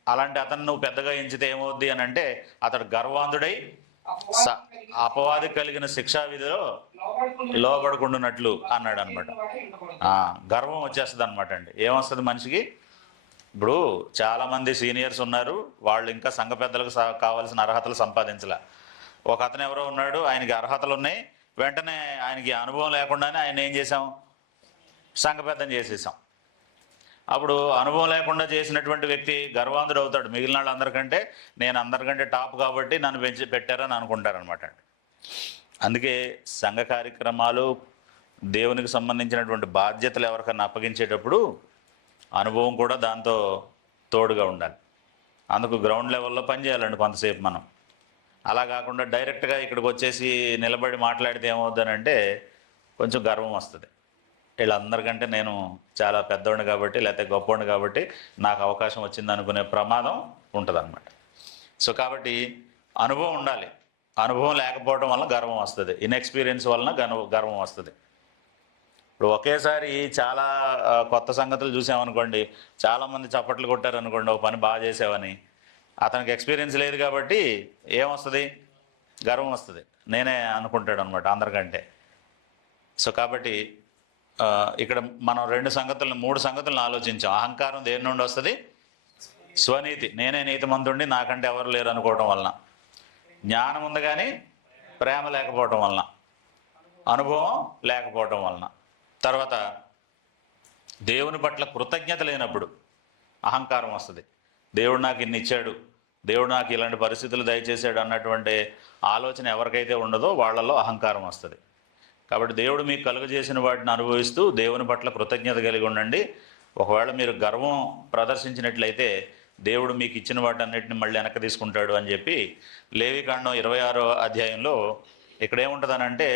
అలాంటి అతను నువ్వు పెద్దగా ఎంచితే ఏమవుద్ది అని అంటే అతడు గర్వాంధుడై అపవాది కలిగిన శిక్షా విధిలో లోబడుకుంటున్నట్లు అన్నాడు అనమాట. గర్వం వచ్చేస్తుంది అనమాట అండి. ఏమొస్తుంది మనిషికి? ఇప్పుడు చాలామంది సీనియర్స్ ఉన్నారు, వాళ్ళు ఇంకా సంఘ పెద్దలకు కావాల్సిన అర్హతలు సంపాదించలే. ఒక అతను ఎవరో ఉన్నాడు, ఆయనకి అర్హతలు ఉన్నాయి, వెంటనే ఆయనకి అనుభవం లేకుండానే ఆయన ఏం చేసాం? సంఘ పెద్దని చేసేసాం. అప్పుడు అనుభవం లేకుండా చేసినటువంటి వ్యక్తి గర్వాంధుడు అవుతాడు. మిగిలిన వాళ్ళందరికంటే నేను అందరికంటే టాప్ కాబట్టి నన్ను పెంచి పెట్టారని అనుకుంటారనమాట. అందుకే సంఘ కార్యక్రమాలు, దేవునికి సంబంధించినటువంటి బాధ్యతలు ఎవరికన్నా అప్పగించేటప్పుడు అనుభవం కూడా దాంతో తోడుగా ఉండాలి. అందుకు గ్రౌండ్ లెవెల్లో పనిచేయాలండి కొంతసేపు మనం. అలా కాకుండా డైరెక్ట్గా ఇక్కడికి వచ్చేసి నిలబడి మాట్లాడితే ఏమవుతుందనంటే కొంచెం గర్వం వస్తుంది. వీళ్ళందరికంటే నేను చాలా పెద్దవాడిని కాబట్టి, లేకపోతే గొప్పవాడిని కాబట్టి నాకు అవకాశం వచ్చింది అనుకునే ప్రమాదం ఉంటుందన్నమాట. సో కాబట్టి అనుభవం ఉండాలి. అనుభవం లేకపోవడం వల్ల గర్వం వస్తుంది, ఇన్ఎక్స్పీరియన్స్ వలన గర్వం వస్తుంది. ఇప్పుడు ఒకేసారి చాలా కొత్త సంగతులు చూసామనుకోండి, చాలామంది చప్పట్లు కొట్టారనుకోండి, ఒక పని బాగా చేసావని. అతనికి ఎక్స్పీరియన్స్ లేదు కాబట్టి ఏమొస్తుంది? గర్వం వస్తుంది, నేనే అనుకుంటాడు అనమాట అందరికంటే. సో కాబట్టి ఇక్కడ మనం మూడు సంగతులను ఆలోచించాం. అహంకారం దేని నుండి వస్తుంది? స్వనీతి, నేనే నీతిమంతుడిని, నాకంటే ఎవరు లేరు అనుకోవటం వలన. జ్ఞానం ఉంది కానీ ప్రేమ లేకపోవటం వలన, అనుభవం లేకపోవటం వలన. తర్వాత దేవుని పట్ల కృతజ్ఞత లేనప్పుడు అహంకారం వస్తుంది. దేవుడు నాకు ఇన్ని ఇచ్చాడు, దేవుడు నాకు ఇలాంటి పరిస్థితులు దయచేశాడు అన్నటువంటి ఆలోచన ఎవరికైతే ఉండదో వాళ్ళలో అహంకారం వస్తుంది. కాబట్టి దేవుడు మీకు కలుగజేసిన వాటిని అనుభవిస్తూ దేవుని పట్ల కృతజ్ఞత కలిగి ఉండండి. ఒకవేళ మీరు గర్వం ప్రదర్శించినట్లయితే దేవుడు మీకు ఇచ్చిన వాటన్నిటిని మళ్ళీ వెనక్కి తీసుకుంటాడు అని చెప్పి లేవికాండం 26వ అధ్యాయంలో ఇక్కడ ఏముంటుందనంటే,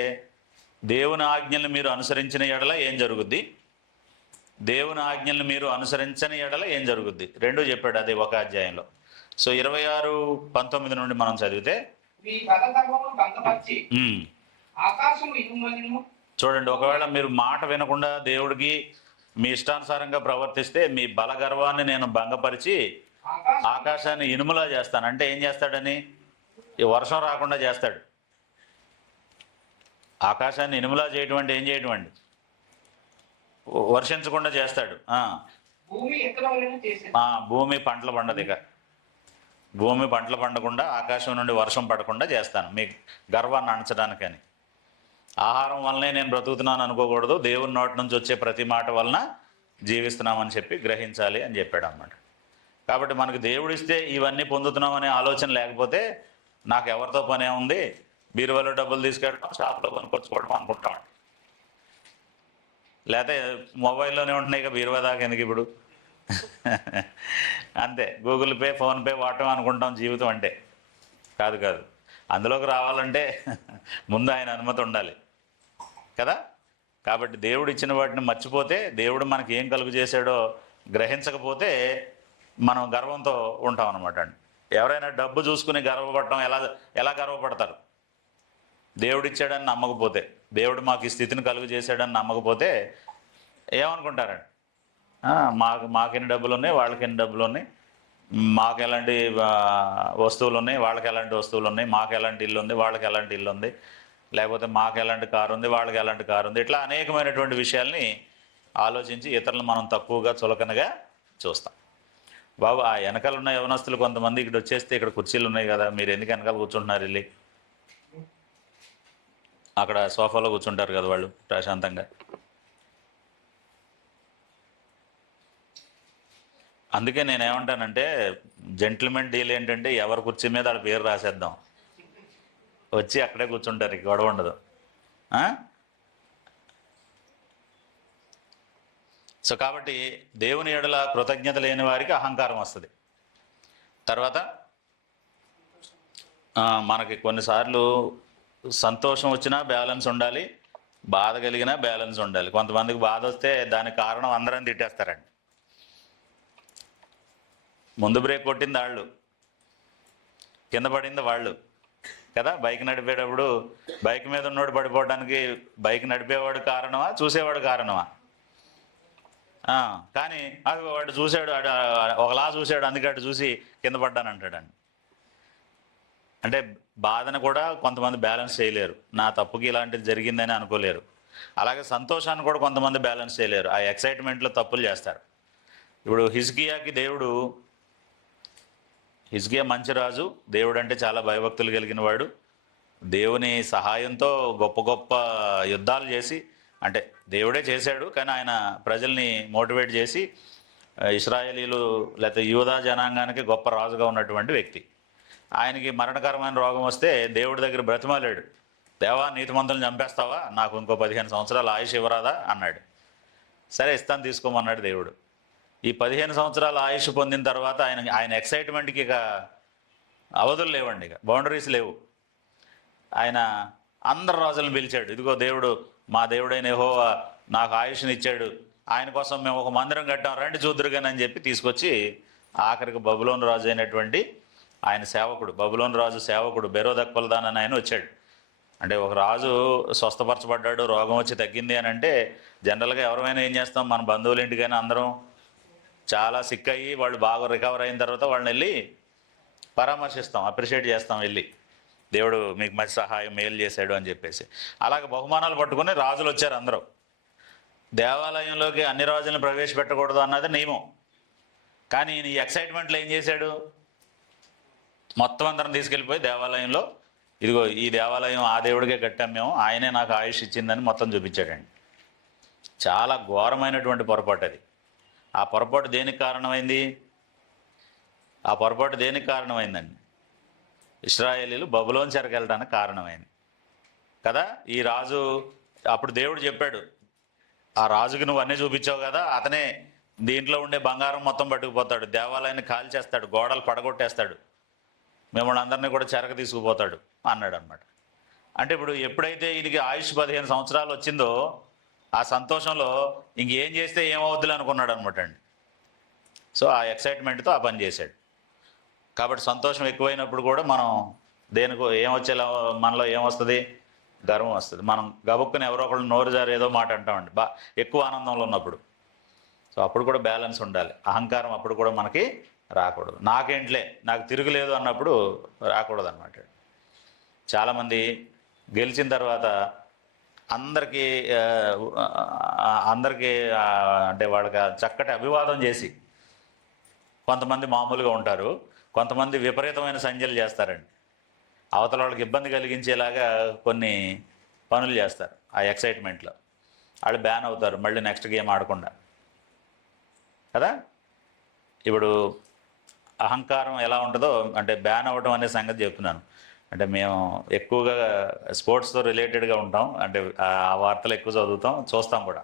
దేవుని ఆజ్ఞలను మీరు అనుసరించిన ఎడల ఏం జరుగుద్ది, దేవుని ఆజ్ఞలను మీరు అనుసరించని ఎడల ఏం జరుగుద్ది, రెండూ చెప్పాడు అదే ఒక అధ్యాయంలో. సో 26:19 నుండి మనం చదివితే, చూడండి, ఒకవేళ మీరు మాట వినకుండా దేవుడికి మీ ఇష్టానుసారంగా ప్రవర్తిస్తే మీ బల గర్వాన్ని నేను భంగపరిచి ఆకాశాన్ని ఇనుములా చేస్తాను. అంటే ఏం చేస్తాడని? ఈ వర్షం రాకుండా చేస్తాడు. ఆకాశాన్ని ఇనుములా చేయటం అంటే ఏం చేయటం అండి? వర్షించకుండా చేస్తాడు. భూమి పంటలు పండదు. ఇక భూమి పంటలు పండకుండా, ఆకాశం నుండి వర్షం పడకుండా చేస్తాను మీ గర్వాన్ని అణచడానికని. ఆహారం వల్లనే నేను బ్రతుకుతున్నాను అనుకోకూడదు, దేవుని నోటి నుంచి వచ్చే ప్రతి మాట వలన జీవిస్తున్నామని చెప్పి గ్రహించాలి అని చెప్పాడు అన్నమాట. కాబట్టి మనకు దేవుడిస్తే ఇవన్నీ పొందుతున్నామనే ఆలోచన లేకపోతే నాకు ఎవరితో పనే ఉంది, బీరువాలో డబ్బులు తీసుకెళ్ళడం, షాప్లో కొనుక్కొచ్చుకోవడం అనుకుంటామండి. లేకపోతే మొబైల్లోనే ఉంటున్నాయి ఇక బీరువా దాకా ఎందుకు ఇప్పుడు అంతే. గూగుల్ పే, ఫోన్పే వాడటం అనుకుంటాం జీవితం అంటే. కాదు, అందులోకి రావాలంటే ముందు ఆయన అనుమతి ఉండాలి కదా. కాబట్టి దేవుడు ఇచ్చిన వాటిని మర్చిపోతే, దేవుడు మనకి ఏం కలుగు చేశాడో గ్రహించకపోతే మనం గర్వంతో ఉంటాం అనమాట అండి. ఎవరైనా డబ్బు చూసుకుని గర్వపడటం ఎలా గర్వపడతారు? దేవుడు ఇచ్చాడని నమ్మకపోతే, దేవుడు మాకు ఈ స్థితిని కలుగు చేశాడని నమ్మకపోతే ఏమనుకుంటారండి? మాకెన్ని డబ్బులు ఉన్నాయి, వాళ్ళకి ఎన్ని డబ్బులు ఉన్నాయి, మాకు ఎలాంటి వస్తువులు ఉన్నాయి, వాళ్ళకి ఎలాంటి వస్తువులు ఉన్నాయి, మాకు ఎలాంటి ఇల్లు ఉంది, వాళ్ళకి ఎలాంటి ఇల్లు ఉంది, లేకపోతే మాకు ఎలాంటి కారు ఉంది, వాళ్ళకి ఎలాంటి కారు ఉంది. ఇట్లా అనేకమైనటువంటి విషయాల్ని ఆలోచించి ఇతరులను మనం తక్కువగా చులకనగా చూస్తాం. బాబు, ఆ వెనకాల ఉన్న యవనస్తులు కొంతమంది ఇక్కడ వచ్చేస్తే, ఇక్కడ కుర్చీలు ఉన్నాయి కదా, మీరు ఎందుకు వెనకాల కూర్చుంటున్నారు? వెళ్ళి అక్కడ సోఫాలో కూర్చుంటారు కదా వాళ్ళు ప్రశాంతంగా. అందుకే నేనేమంటానంటే, జెంటిల్మెన్ డీల్ ఏంటంటే, ఎవరి కుర్చీ మీద వాళ్ళ పేరు రాసేద్దాం, వచ్చి అక్కడే కూర్చుంటారు, ఇక గొడవ ఉండదు. సో కాబట్టి దేవుని ఎడల కృతజ్ఞత లేని వారికి అహంకారం వస్తుంది. తర్వాత మనకి కొన్నిసార్లు సంతోషం వచ్చినా బ్యాలెన్స్ ఉండాలి, బాధ కలిగినా బ్యాలెన్స్ ఉండాలి. కొంతమందికి బాధ వస్తే దానికి కారణం అందరం తిట్టేస్తారండి. ముందు బ్రేక్ కొట్టింది వాళ్ళు, కింద పడింది వాళ్ళు కదా. బైక్ నడిపేటప్పుడు బైక్ మీద ఉన్నోడు పడిపోవడానికి బైక్ నడిపేవాడు కారణమా, చూసేవాడు కారణమా? కానీ అది వాడు చూశాడు, ఒకలా చూశాడు, అందుకే అటు చూసి కింద పడ్డాను అంటాడండి. అంటే బాధను కూడా కొంతమంది బ్యాలెన్స్ చేయలేరు, నా తప్పుకి ఇలాంటిది జరిగిందని అనుకోలేరు. అలాగే సంతోషాన్ని కూడా కొంతమంది బ్యాలెన్స్ చేయలేరు, ఆ ఎక్సైట్మెంట్లో తప్పులు చేస్తారు. ఇప్పుడు హిజ్కియా మంచి రాజు, దేవుడు అంటే చాలా భయభక్తులు కలిగిన వాడు. దేవుని సహాయంతో గొప్ప గొప్ప యుద్ధాలు చేసి, అంటే దేవుడే చేశాడు కానీ ఆయన ప్రజల్ని మోటివేట్ చేసి ఇశ్రాయేలీలు లేకపోతే యూదా జనాంగానికి గొప్ప రాజుగా ఉన్నటువంటి వ్యక్తి. ఆయనకి మరణకరమైన రోగం వస్తే దేవుడి దగ్గర బ్రతిమాలాడు, దేవా నీతిమంతులను చంపేస్తావా, నాకు ఇంకో 15 సంవత్సరాలు ఆయుష్ ఇవ్వరాదా అన్నాడు. సరే ఇస్తాను, తీసుకోమన్నాడు దేవుడు. ఈ 15 సంవత్సరాల ఆయుష్ పొందిన తర్వాత ఆయన ఎక్సైట్మెంట్కి ఇక అవధులు లేవండి, ఇక బౌండరీస్ లేవు. ఆయన అందరు రాజులను పిలిచాడు, ఇదిగో దేవుడు, మా దేవుడైన యెహోవా నాకు ఆయుష్ని ఇచ్చాడు, ఆయన కోసం మేము ఒక మందిరం కట్టాం, రండి చూద్దురుగాని అని చెప్పి తీసుకొచ్చి ఆఖరికి బబులోను రాజు అయినటువంటి ఆయన సేవకుడు, బబులోను రాజు సేవకుడు బెరోదక్పల్దాన్ అని ఆయన వచ్చాడు. అంటే ఒక రాజు స్వస్థపరచబడ్డాడు, రోగం వచ్చి తగ్గింది అని అంటే జనరల్గా ఎవరైనా ఏం చేస్తాం, మన బంధువుల ఇంటికైనా అందరం చాలా సిక్ అయ్యి వాళ్ళు బాగా రికవర్ అయిన తర్వాత వాళ్ళని వెళ్ళి పరామర్శిస్తాం, అప్రిషియేట్ చేస్తాం, వెళ్ళి దేవుడు మీకు మంచి సహాయం మేలు చేశాడు అని చెప్పేసి. అలాగే బహుమానాలు పట్టుకుని రాజులు వచ్చారు అందరూ. దేవాలయంలోకి అన్ని రాజులను ప్రవేశపెట్టకూడదు అన్నది నియమం. కానీ ఈ ఎక్సైట్మెంట్లో ఏం చేశాడు, మొత్తం అందరం తీసుకెళ్ళిపోయి దేవాలయంలో, ఇదిగో ఈ దేవాలయం ఆ దేవుడికే కట్టాం మేము, ఆయనే నాకు ఆయుష్ ఇచ్చిందని మొత్తం చూపించాడండి. చాలా ఘోరమైనటువంటి పొరపాటు అది. ఆ పొరపాటు దేనికి కారణమైంది? ఆ పొరపాటు దేనికి కారణమైందండి? ఇశ్రాయేలీలు బబులోను చెరకెళ్ళడానికి కారణమైంది కదా. ఈ రాజు అప్పుడు దేవుడు చెప్పాడు, ఆ రాజుకి నువ్వు అన్నీ చూపించావు కదా, అతనే దీంట్లో ఉండే బంగారం మొత్తం పట్టుకుపోతాడు, దేవాలయాన్ని కాల్ చేస్తాడు, గోడలు పడగొట్టేస్తాడు, మిమ్మల్ని అందరినీ కూడా చెరక తీసుకుపోతాడు అన్నాడు అనమాట. అంటే ఇప్పుడు ఎప్పుడైతే ఈయనకి ఆయుష్ 15 సంవత్సరాలు వచ్చిందో ఆ సంతోషంలో ఇంకేం చేస్తే ఏమవుద్దులే అనుకున్నాడు అనమాట అండి. సో ఆ ఎక్సైట్మెంట్తో ఆ పని చేశాడు. కాబట్టి సంతోషం ఎక్కువైనప్పుడు కూడా మనం దేనికో ఏమొచ్చేలా మనలో ఏమొస్తుంది, గర్వం వస్తుంది. మనం గబుక్కుని ఎవరో ఒకళ్ళు నోరు జారి ఏదో మాట అంటామండి ఎక్కువ ఆనందంలో ఉన్నప్పుడు. సో అప్పుడు కూడా బ్యాలెన్స్ ఉండాలి. అహంకారం అప్పుడు కూడా మనకి రాకూడదు. నాకేంట్లే, నాకు తిరుగులేదు అన్నప్పుడు రాకూడదు అనమాట. చాలామంది గెలిచిన తర్వాత అందరికీ అంటే వాళ్ళకి చక్కటి అభివాదం చేసి, కొంతమంది మామూలుగా ఉంటారు, కొంతమంది విపరీతమైన సంజ్ఞలు చేస్తారండి. అవతల వాళ్ళకి ఇబ్బంది కలిగించేలాగా కొన్ని పనులు చేస్తారు. ఆ ఎక్సైట్మెంట్లో వాళ్ళు బ్యాన్ అవుతారు, మళ్ళీ నెక్స్ట్ గేమ్ ఆడకుండా కదా. ఇప్పుడు అహంకారం ఎలా ఉంటుందో అంటే బ్యాన్ అవ్వడం అనే సంగతి చెప్తున్నాను. అంటే మేము ఎక్కువగా స్పోర్ట్స్తో రిలేటెడ్గా ఉంటాం, అంటే ఆ వార్తలు ఎక్కువ చదువుతాం, చూస్తాం కూడా.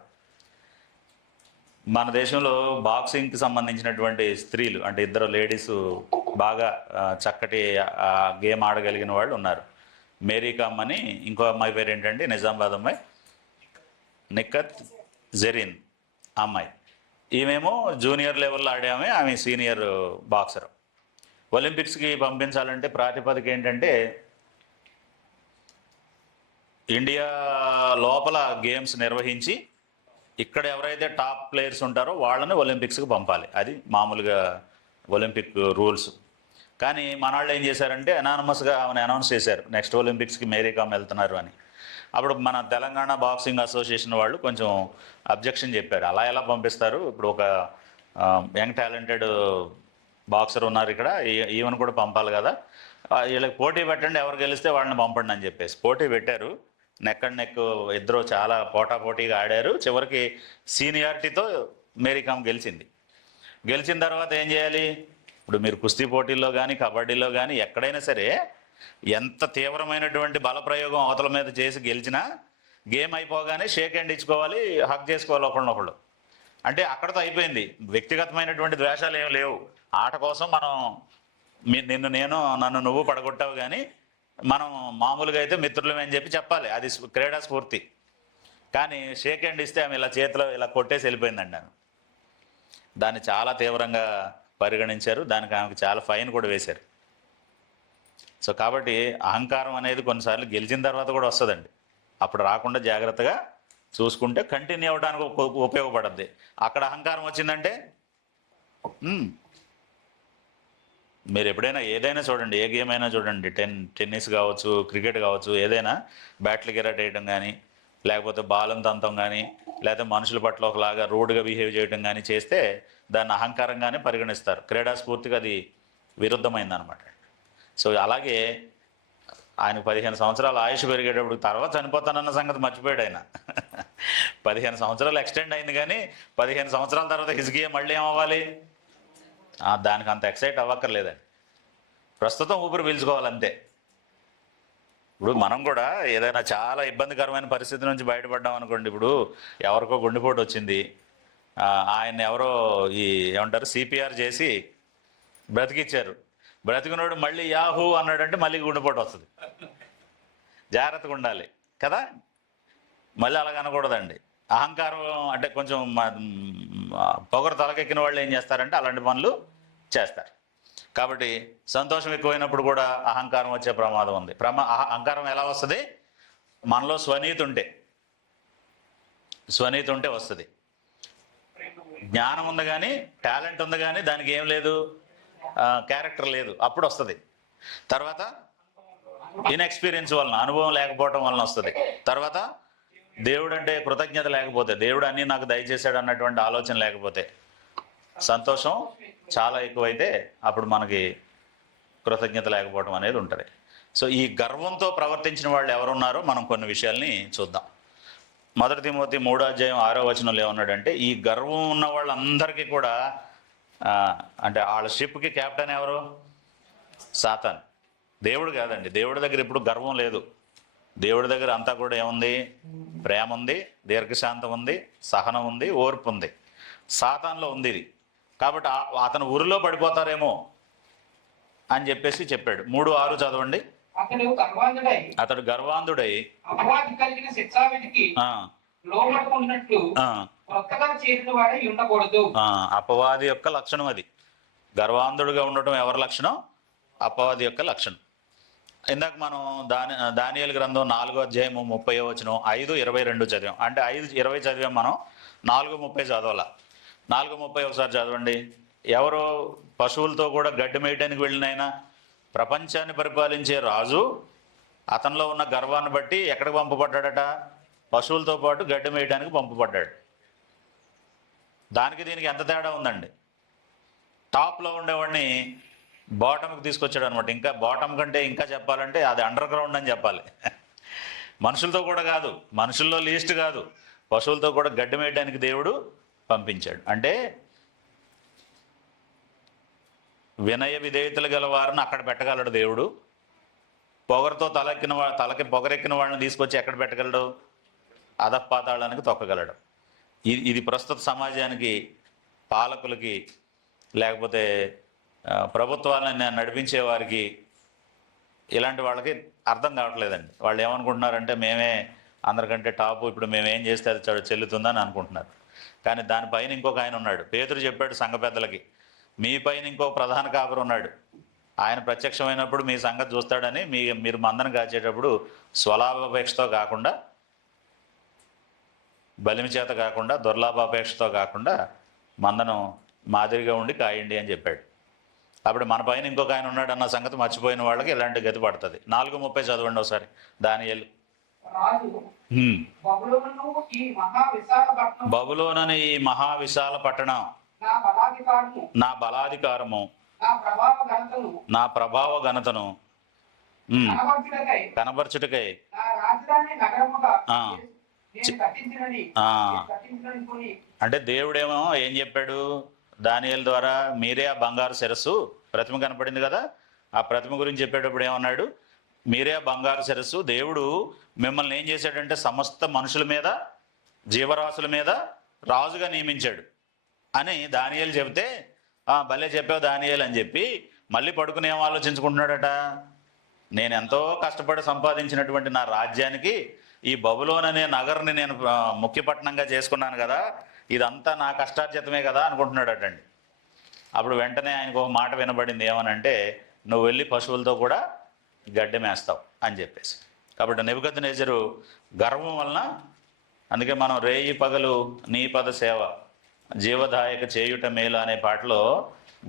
మన దేశంలో బాక్సింగ్కి సంబంధించినటువంటి స్త్రీలు, అంటే ఇద్దరు లేడీస్ బాగా చక్కటి గేమ్ ఆడగలిగిన వాళ్ళు ఉన్నారు. మేరీ కామ్ అని, ఇంకో అమ్మాయి పేరు ఏంటంటే నిజామాబాద్ అమ్మాయి, నిఖత్ జరీన్ అమ్మాయి. ఈమెమో జూనియర్ లెవెల్లో ఆడామే, ఆమె సీనియర్ బాక్సర్. ఒలింపిక్స్కి పంపించాలంటే ప్రాతిపదిక ఏంటంటే ఇండియా లోపల గేమ్స్ నిర్వహించి ఇక్కడ ఎవరైతే టాప్ ప్లేయర్స్ ఉంటారో వాళ్ళని ఒలింపిక్స్కి పంపాలి. అది మామూలుగా ఒలింపిక్ రూల్స్. కానీ మన వాళ్ళు ఏం చేశారంటే అనానమస్గా ఆమెను అనౌన్స్ చేశారు, నెక్స్ట్ ఒలింపిక్స్కి మేరీ కామ్ వెళ్తున్నారు అని. అప్పుడు మన తెలంగాణ బాక్సింగ్ అసోసియేషన్ వాళ్ళు కొంచెం అబ్జెక్షన్ చెప్పారు. అలా ఎలా పంపిస్తారు, ఇప్పుడు ఒక యంగ్ టాలెంటెడ్ బాక్సర్ ఉన్నారు ఇక్కడ, ఈవెన్ కూడా పంపాలి కదా, వీళ్ళకి పోటీ పెట్టండి, ఎవరు గెలిస్తే వాళ్ళని పంపండి అని చెప్పేసి పోటీ పెట్టారు. నెక్ అండ్ నెక్ ఇద్దరు చాలా పోటాపోటీగా ఆడారు. చివరికి సీనియారిటీతో మేరీ కామ్ గెలిచింది. గెలిచిన తర్వాత ఏం చేయాలి, ఇప్పుడు మీరు కుస్తీ పోటీల్లో కానీ కబడ్డీలో కానీ ఎక్కడైనా సరే ఎంత తీవ్రమైనటువంటి బలప్రయోగం అవతల మీద చేసి గెలిచినా గేమ్ అయిపోగానే షేక్ హ్యాండ్ ఇచ్చుకోవాలి, హక్ చేసుకోవాలి ఒకళ్ళనొకళ్ళు. అంటే అక్కడతో అయిపోయింది. వ్యక్తిగతమైనటువంటి ద్వేషాలు ఏమి లేవు. ఆట కోసం మనం నిన్ను నేను, నన్ను నువ్వు పడగొట్టావు, కానీ మనం మామూలుగా అయితే మిత్రులమే అని చెప్పాలి. అది క్రీడా స్ఫూర్తి. కానీ షేక్ హ్యాండ్ ఇస్తే ఆమె ఇలా చేతిలో ఇలా కొట్టేసి వెళ్ళిపోయిందండి. ఆమె దాన్ని చాలా తీవ్రంగా పరిగణించారు, దానికి ఆమెకు చాలా ఫైన్ కూడా వేశారు. సో కాబట్టి అహంకారం అనేది కొన్నిసార్లు గెలిచిన తర్వాత కూడా వస్తుందండి. అప్పుడు రాకుండా జాగ్రత్తగా చూసుకుంటే కంటిన్యూ అవ్వడానికి ఉపయోగపడుద్ది. అక్కడ అహంకారం వచ్చిందంటే మీరు ఎప్పుడైనా ఏదైనా చూడండి, ఏ గేమ్ అయినా చూడండి, టెన్నిస్ కావచ్చు, క్రికెట్ కావచ్చు, ఏదైనా బ్యాట్లు గిరాటేయడం కానీ, లేకపోతే బాలం తంతం కానీ, లేకపోతే మనుషుల పట్ల ఒకలాగా రూడ్గా బిహేవ్ చేయడం కానీ చేస్తే దాన్ని అహంకారంగానే పరిగణిస్తారు. క్రీడా స్ఫూర్తికి అది విరుద్ధమైందనమాట. సో అలాగే ఆయన 15 సంవత్సరాలు ఆయుష్ పెరిగేటప్పుడు తర్వాత చనిపోతానన్న సంగతి మర్చిపోయాడు ఆయన. 15 సంవత్సరాలు ఎక్స్టెండ్ అయింది, కానీ 15 సంవత్సరాల తర్వాత హిజ్కియా మళ్ళీ ఏమవ్వాలి, దానికి అంత ఎక్సైట్ అవ్వక్కర్లేదండి. ప్రస్తుతం ఊపిరి పీల్చుకోవాలంతే. ఇప్పుడు మనం కూడా ఏదైనా చాలా ఇబ్బందికరమైన పరిస్థితి నుంచి బయటపడ్డాం అనుకోండి. ఇప్పుడు ఎవరికో గుండెపోటు వచ్చింది, ఆయన ఎవరో ఏమంటారు సిపిఆర్ చేసి బ్రతికిచ్చారు. బ్రతికినోడు మళ్ళీ యాహూ అన్నాడంటే మళ్ళీ గుండెపోటు వస్తుంది. జాగ్రత్తగా ఉండాలి కదా. మళ్ళీ అలాగ అనకూడదండి. అహంకారం అంటే కొంచెం పొగరు తలకెక్కిన వాళ్ళు ఏం చేస్తారంటే అలాంటి పనులు చేస్తారు. కాబట్టి సంతోషం ఎక్కువైనప్పుడు కూడా అహంకారం వచ్చే ప్రమాదం ఉంది. అహంకారం ఎలా వస్తుంది, మనలో స్వనీతి ఉంటే వస్తుంది. జ్ఞానం ఉంది కానీ, టాలెంట్ ఉంది కానీ దానికి ఏం లేదు, క్యారెక్టర్ లేదు, అప్పుడు వస్తుంది. తర్వాత ఇన్ఎక్స్పీరియన్స్ వలన, అనుభవం లేకపోవటం వలన వస్తుంది. తర్వాత దేవుడు అంటే కృతజ్ఞత లేకపోతే, దేవుడు అన్నీ నాకు దయచేశాడు అన్నటువంటి ఆలోచన లేకపోతే, సంతోషం చాలా ఎక్కువైతే అప్పుడు మనకి కృతజ్ఞత లేకపోవడం అనేది ఉంటుంది. సో ఈ గర్వంతో ప్రవర్తించిన వాళ్ళు ఎవరున్నారో మనం కొన్ని విషయాల్ని చూద్దాం. 1 తిమోతి 3:6 ఏమన్నాడంటే, ఈ గర్వం ఉన్న వాళ్ళందరికీ కూడా అంటే వాళ్ళ షిప్కి కెప్టెన్ ఎవరు? సాతాన్. దేవుడు కాదండి. దేవుడి దగ్గర ఇప్పుడు గర్వం లేదు. దేవుడి దగ్గర అంతా కూడా ఏముంది? ప్రేమ ఉంది, దీర్ఘశాంతం ఉంది, సహనం ఉంది, ఓర్పు ఉంది. సాతాన్లో ఉంది ఇది. కాబట్టి అతను ఉరిలో పడిపోతారేమో అని చెప్పేసి చెప్పాడు. 3:6 చదవండి. అతడు గర్వాంధుడై అపవాది కలిగిన శిక్షావిధికి లోబడుకున్నట్లు కొత్తగా చేరిన వాడై ఉండకూడదు. అపవాది యొక్క లక్షణం అది. గర్వాంధుడుగా ఉండటం ఎవరి లక్షణం? అపవాది యొక్క లక్షణం. ఇందాక మనం దానియేలు గ్రంథం 4:30 5:22 చదివాం. అంటే 5:20 చదివాం మనం, 4:30 చదవాల. 4:30 ఒకసారి చదవండి. ఎవరో పశువులతో కూడా గడ్డి మేయటానికి వెళ్ళిన ఆయన, ప్రపంచాన్ని పరిపాలించే రాజు, అతనిలో ఉన్న గర్వాన్ని బట్టి ఎక్కడికి పంపబడ్డాడట? పశువులతో పాటు గడ్డి మేయడానికి పంపబడ్డాడు. దానికి దీనికి ఎంత తేడా ఉందండి? టాప్లో ఉండేవాడిని బాటంకి తీసుకొచ్చాడు అనమాట. ఇంకా బాటం కంటే ఇంకా చెప్పాలంటే అది అండర్ గ్రౌండ్ అని చెప్పాలి. మనుషులతో కూడా కాదు, మనుషుల్లో లీస్ట్ కాదు, పశువులతో కూడా గడ్డి మేయడానికి దేవుడు పంపించాడు. అంటే వినయ విధేయతలు గల వారిని అక్కడ పెట్టగలడు దేవుడు. పొగరుతో తలకి పొగరెక్కిన వాళ్ళని తీసుకొచ్చి ఎక్కడ పెట్టగలడు? అధపాతాళానికి తొక్కగలడు. ఇది ప్రస్తుత సమాజానికి, పాలకులకి, లేకపోతే ప్రభుత్వాలను నడిపించే వారికి, ఇలాంటి వాళ్ళకి అర్థం కావట్లేదండి. వాళ్ళు ఏమనుకుంటున్నారంటే మేమే అందరికంటే టాపు, ఇప్పుడు మేమేం చేస్తే అది చెల్లుతుందని అనుకుంటున్నారు. కానీ దానిపైన ఇంకొక ఆయన ఉన్నాడు. పేతురు చెప్పాడు సంఘ పెద్దలకి, మీ పైన ఇంకో ప్రధాన కాపరి ఉన్నాడు, ఆయన ప్రత్యక్షమైనప్పుడు మీ సంగతి చూస్తాడని. మీరు మందను కాచేటప్పుడు స్వలాభాపేక్షతో కాకుండా, బలిమి చేత కాకుండా, దుర్లాభాపేక్షతో కాకుండా మందను మాదిరిగా ఉండి కాయండి అని చెప్పాడు. అప్పుడు మన పైన ఇంకొక ఆయన ఉన్నాడు అన్న సంగతి మర్చిపోయిన వాళ్ళకి ఇలాంటి గతి పడుతుంది. 4:30 చదవండి ఒకసారి దానియేలు. బబులోనని ఈ మహావిశాల పట్టణం నా బలాధికారము, నా ప్రభావ ఘనతను కనబర్చుటకై అంటే దేవుడేమో ఏం చెప్పాడు దానియేలు ద్వారా? మీరే ఆ బంగారు శిరస్సు, ప్రతిమ కనపడింది కదా, ఆ ప్రతిమ గురించి చెప్పేటప్పుడు ఏమన్నాడు? మీరే ఆ బంగారు శిరస్సు. దేవుడు మిమ్మల్ని ఏం చేశాడంటే సమస్త మనుషుల మీద, జీవరాశుల మీద రాజుగా నియమించాడు అని దానియేలు చెబితే, భలే చెప్పావు దానియేలు అని చెప్పి మళ్ళీ పడుకుని ఏం ఆలోచించుకుంటున్నాడట? నేను ఎంతో కష్టపడి సంపాదించినటువంటి నా రాజ్యానికి ఈ బబులోన్ అనే నగర్ని నేను ముఖ్యపట్నంగా చేసుకున్నాను కదా, ఇదంతా నా కష్టార్జితమే కదా అనుకుంటున్నాడటండి. అప్పుడు వెంటనే ఆయనకు ఒక మాట వినబడింది. ఏమనంటే, నువ్వు వెళ్ళి పశువులతో కూడా గడ్డి మేస్తావు అని చెప్పేసి. కాబట్టి నెబుకద్నెజరు గర్వం వలన, అందుకే మనం రేయి పగలు నీ పద సేవ జీవదాయక చేయుట మేలు అనే పాటలో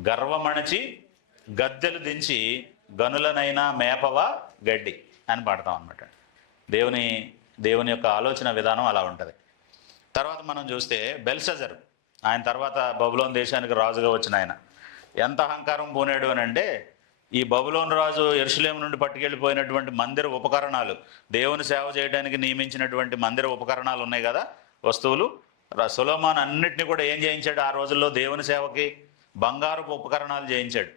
గర్వమణచి గద్దెలు దించి గనులనైనా మేపవా గడ్డి అని పాడతాం అనమాట. దేవుని యొక్క ఆలోచన విధానం అలా ఉంటుంది. తర్వాత మనం చూస్తే బెల్షజర్, ఆయన తర్వాత బబులోన్ దేశానికి రాజుగా వచ్చిన ఆయన ఎంత అహంకారం పూనాడు అని అంటే, ఈ బబులోన్ రాజు యెరూషలేము నుండి పట్టుకెళ్ళిపోయినటువంటి మందిర ఉపకరణాలు, దేవుని సేవ చేయడానికి నియమించినటువంటి మందిర ఉపకరణాలు ఉన్నాయి కదా, వస్తువులు, సొలొమోను అన్నిటినీ కూడా ఏం చేయించాడు? ఆ రోజుల్లో దేవుని సేవకి బంగారపు ఉపకరణాలు చేయించాడు.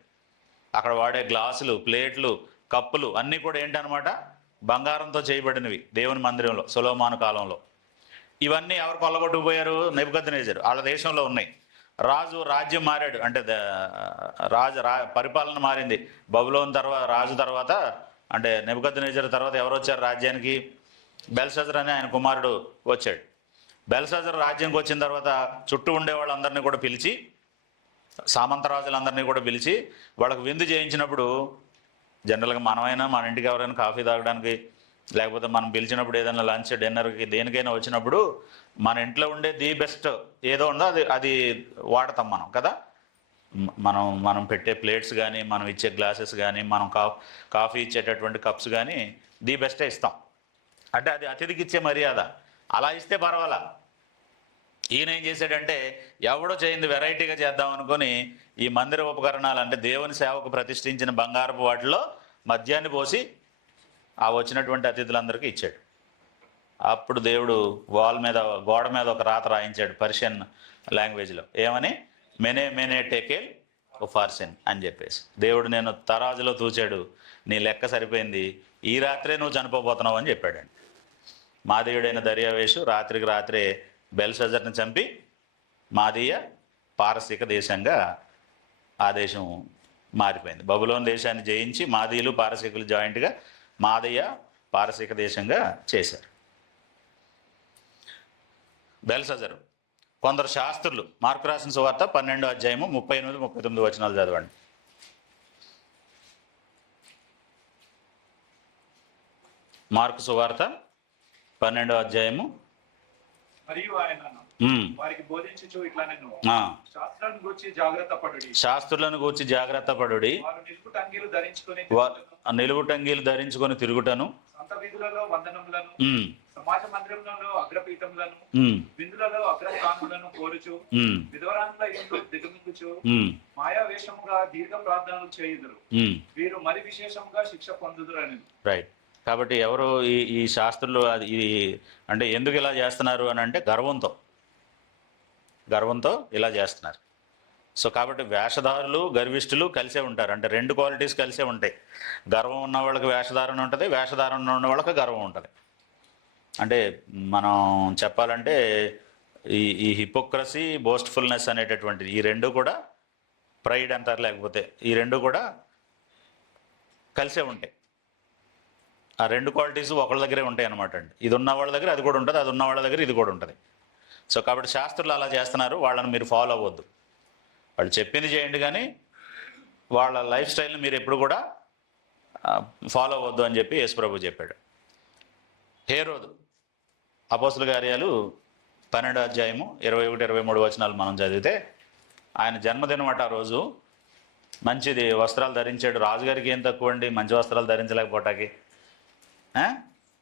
అక్కడ వాడే గ్లాసులు, ప్లేట్లు, కప్పులు అన్నీ కూడా ఏంటనమాట? బంగారంతో చేయబడినవి దేవుని మందిరంలో సొలొమోను కాలంలో. ఇవన్నీ ఎవరు కొల్లగొట్టుకుపోయారు? నెబుకద్నెజరు. వాళ్ళ దేశంలో ఉన్నాయి. రాజ్యం మారాడు, అంటే పరిపాలన మారింది. బబులోన్ రాజు తర్వాత, అంటే నెబుకద్నెజరు తర్వాత ఎవరు వచ్చారు రాజ్యానికి? బెల్షజర్ అని ఆయన కుమారుడు వచ్చాడు. బెల్షజర్ రాజ్యంకి వచ్చిన తర్వాత చుట్టూ ఉండే వాళ్ళందరినీ కూడా పిలిచి, సామంతరాజులందరినీ కూడా పిలిచి వాళ్ళకి విందు చేయించినప్పుడు, జనరల్గా మనమైనా మన ఇంటికి ఎవరైనా కాఫీ తాగడానికి, లేకపోతే మనం పిలిచినప్పుడు ఏదైనా లంచ్, డిన్నర్కి, దేనికైనా వచ్చినప్పుడు మన ఇంట్లో ఉండే ది బెస్ట్ ఏదో ఉందో అది వాడతాం మనం కదా. మనం పెట్టే ప్లేట్స్ కానీ, మనం ఇచ్చే గ్లాసెస్ కానీ, మనం కాఫీ ఇచ్చేటటువంటి కప్స్ కానీ ది బెస్టే ఇస్తాం. అంటే అది అతిథికి ఇచ్చే మర్యాద. అలా ఇస్తే పర్వాలా. ఈయన ఏం చేశాడంటే ఎవడో చేయింది వెరైటీగా చేద్దాం అనుకొని ఈ మందిర ఉపకరణాలు అంటే దేవుని సేవకు ప్రతిష్ఠించిన బంగారపు వాటిలో మద్యాన్ని పోసి ఆ వచ్చినటువంటి అతిథులందరికీ ఇచ్చాడు. అప్పుడు దేవుడు గోడ మీద ఒక రాత రాయించాడు పర్షియన్ లాంగ్వేజ్లో. ఏమని? మెనే మెనే టెకేల్ ఫార్సిన్ అని చెప్పేసి. దేవుడు నేను తరాజులో తూచాడు, నీ లెక్క సరిపోయింది, ఈ రాత్రే నువ్వు చనిపోబోతున్నావు అని చెప్పాడండి. మాదీయుడైన దర్యావేషు రాత్రికి రాత్రే బెల్షజర్ని చంపి మాదీయ పారసీక దేశంగా ఆ దేశం మారిపోయింది. బబులోన్ దేశాన్ని జయించి మాదీయులు పారసీకులు జాయింట్గా మాదీయ పారసీక దేశంగా చేశారు. బెల్షజరు. కొందరు శాస్త్రులు, మార్కు రాసిన సువార్త 12వ అధ్యాయము 38-39 వచనాలు చదవండి. మార్కు సువార్త 12వ అధ్యాయము. మరియు ఆయన వారికి బోధించుచు ఇట్లా నేను శాస్త్రాలను గూర్చి జాగ్రత్త పడుడి, శాస్త్రులను గూర్చి జాగ్రత్త పడుడి, వారు నిలువుటంగీలు ధరించుకొని తిరుగుటను, సంత వీధులలో వందనములను, సమాజ మందిరములలో అగ్రపీఠములను, విందులలో అగ్రస్థానములను కోరుచు, విధవరాండ్ల ఇంట్లో దిగమింగుచు, మాయా వేషముగా దీర్ఘ ప్రార్థనలు చేయుదురు, వీరు మరి విశేషముగా శిక్ష పొందుదురు అని. రైట్. కాబట్టి ఎవరు ఈ శాస్త్రులు ఇది అంటే ఎందుకు ఇలా చేస్తున్నారు అని అంటే గర్వంతో ఇలా చేస్తున్నారు. సో కాబట్టి వేషధారులు గర్విష్ఠులు కలిసే ఉంటారు. అంటే రెండు క్వాలిటీస్ కలిసే ఉంటాయి. గర్వం ఉన్న వాళ్ళకి వేషధారణ ఉంటుంది, వేషధారణ ఉన్న వాళ్ళకి గర్వం ఉంటుంది. అంటే మనం చెప్పాలంటే ఈ హిపోక్రసీ, బోస్ట్ఫుల్నెస్ అనేటటువంటిది ఈ రెండు కూడా, ప్రైడ్ అంటారు, లేకపోతే ఈ రెండు కూడా కలిసే ఉంటాయి. ఆ రెండు క్వాలిటీస్ ఒకళ్ళ దగ్గరే ఉంటాయి అన్నమాట అండి. ఇది ఉన్న వాళ్ళ దగ్గర అది కూడా ఉంటుంది, అది ఉన్న వాళ్ళ దగ్గర ఇది కూడా ఉంటుంది. సో కాబట్టి శాస్త్రులు అలా చేస్తున్నారు, వాళ్ళని మీరు ఫాలో అవ్వద్దు. వాళ్ళు చెప్పింది చేయండి, కానీ వాళ్ళ లైఫ్ స్టైల్ని మీరు ఎప్పుడు కూడా ఫాలో అవ్వద్దు అని చెప్పి యేసుప్రభు చెప్పాడు. హేరోదు. అపోస్తుల కార్యాలు 12వ అధ్యాయము 21-23 వచనాలు మనం చదివితే, ఆయన జన్మదినం అట ఆ రోజు. మంచిది వస్త్రాలు ధరించాడు. రాజుగారికి ఏం తక్కువ అండి మంచి వస్త్రాలు ధరించలేకపోవటానికి.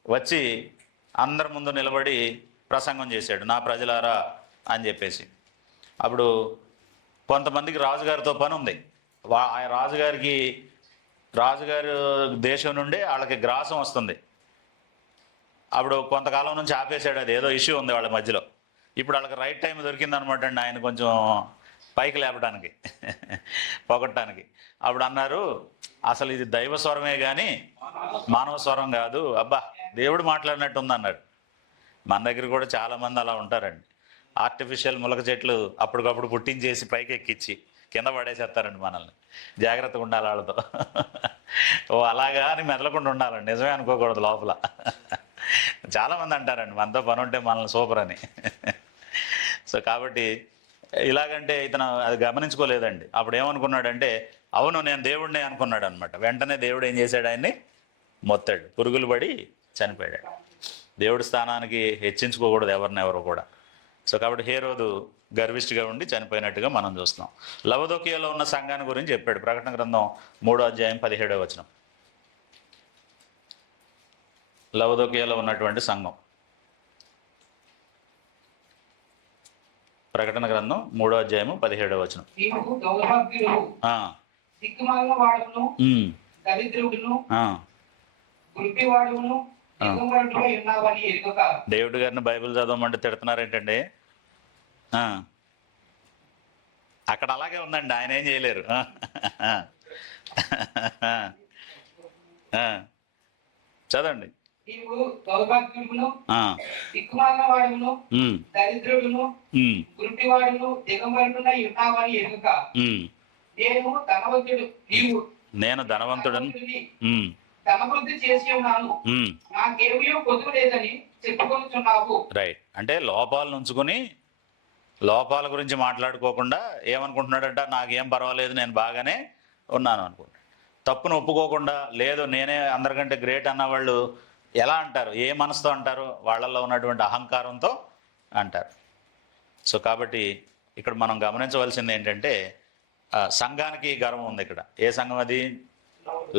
వచ్చి అందరి ముందు నిలబడి ప్రసంగం చేశాడు, నా ప్రజలారా అని చెప్పేసి. అప్పుడు కొంతమందికి రాజుగారితో పని ఉంది. రాజుగారి దేశం నుండి వాళ్ళకి గ్రాసం వస్తుంది. అప్పుడు కొంతకాలం నుంచి ఆపేశాడు, అది ఏదో ఇష్యూ ఉంది వాళ్ళ మధ్యలో. ఇప్పుడు వాళ్ళకి రైట్ టైం దొరికిందనమాట అండి ఆయన కొంచెం పైకి లేపడానికి, పొగట్టడానికి. అప్పుడు అన్నారు, అసలు ఇది దైవ స్వరమే కానీ మానవ స్వరం కాదు, అబ్బా దేవుడు మాట్లాడినట్టు ఉంది అన్నాడు. మన దగ్గర కూడా చాలామంది అలా ఉంటారండి. ఆర్టిఫిషియల్ ములక చెట్లు అప్పటికప్పుడు పుట్టించేసి పైకి ఎక్కించి కింద పడేసేస్తారండి మనల్ని. జాగ్రత్తగా ఉండాలి వాళ్ళతో. ఓ అలాగా అని మెదలకుండా ఉండాలండి, నిజమే అనుకోకూడదు లోపల. చాలామంది అంటారండి మనతో పని ఉంటే మనల్ని సూపర్ అని. సో కాబట్టి ఇలాగంటే ఇతను అది గమనించుకోలేదండి. అప్పుడు ఏమనుకున్నాడంటే, అవును నేను దేవుడినే అనుకున్నాడు అనమాట. వెంటనే దేవుడు ఏం చేశాడు, ఆయన్ని మొత్తాడు, పురుగులు పడి చనిపోయాడు. దేవుడి స్థానానికి హెచ్చించుకోకూడదు ఎవరు కూడా. సో కాబట్టి హేరోదు గర్విష్ఠిగా ఉండి చనిపోయినట్టుగా మనం చూస్తున్నాం. లవదోకియాలో ఉన్న సంఘాన్ని గురించి చెప్పాడు. ప్రకటన గ్రంథం 3వ అధ్యాయం 17వ వచనం. లవదోకియాలో ఉన్నటువంటి సంఘం. ప్రకటన గ్రంథం 3వ అధ్యాయము 17వ వచనం. దేవుడి గారిని బైబిల్ చదవమంటే తిడుతున్నారేంటండి? అక్కడ అలాగే ఉందండి, ఆయన ఏం చేయలేరు. చదవండి. నేను ధనవంతుడను, రైట్. అంటే లోపాలను ఉంచుకొని లోపాల గురించి మాట్లాడుకోకుండా ఏమనుకుంటున్నాడంట, నాకేం పర్వాలేదు నేను బాగానే ఉన్నాను అనుకుంటాడు. తప్పును ఒప్పుకోకుండా, లేదు నేనే అందరికంటే గ్రేట్ అన్నవాళ్ళు ఎలా అంటారు, ఏ మనసుతో అంటారు, వాళ్ళల్లో ఉన్నటువంటి అహంకారంతో అంటారు. సో కాబట్టి ఇక్కడ మనం గమనించవలసింది ఏంటంటే, సంఘానికి గర్వం ఉంది ఇక్కడ. ఏ సంఘం అది?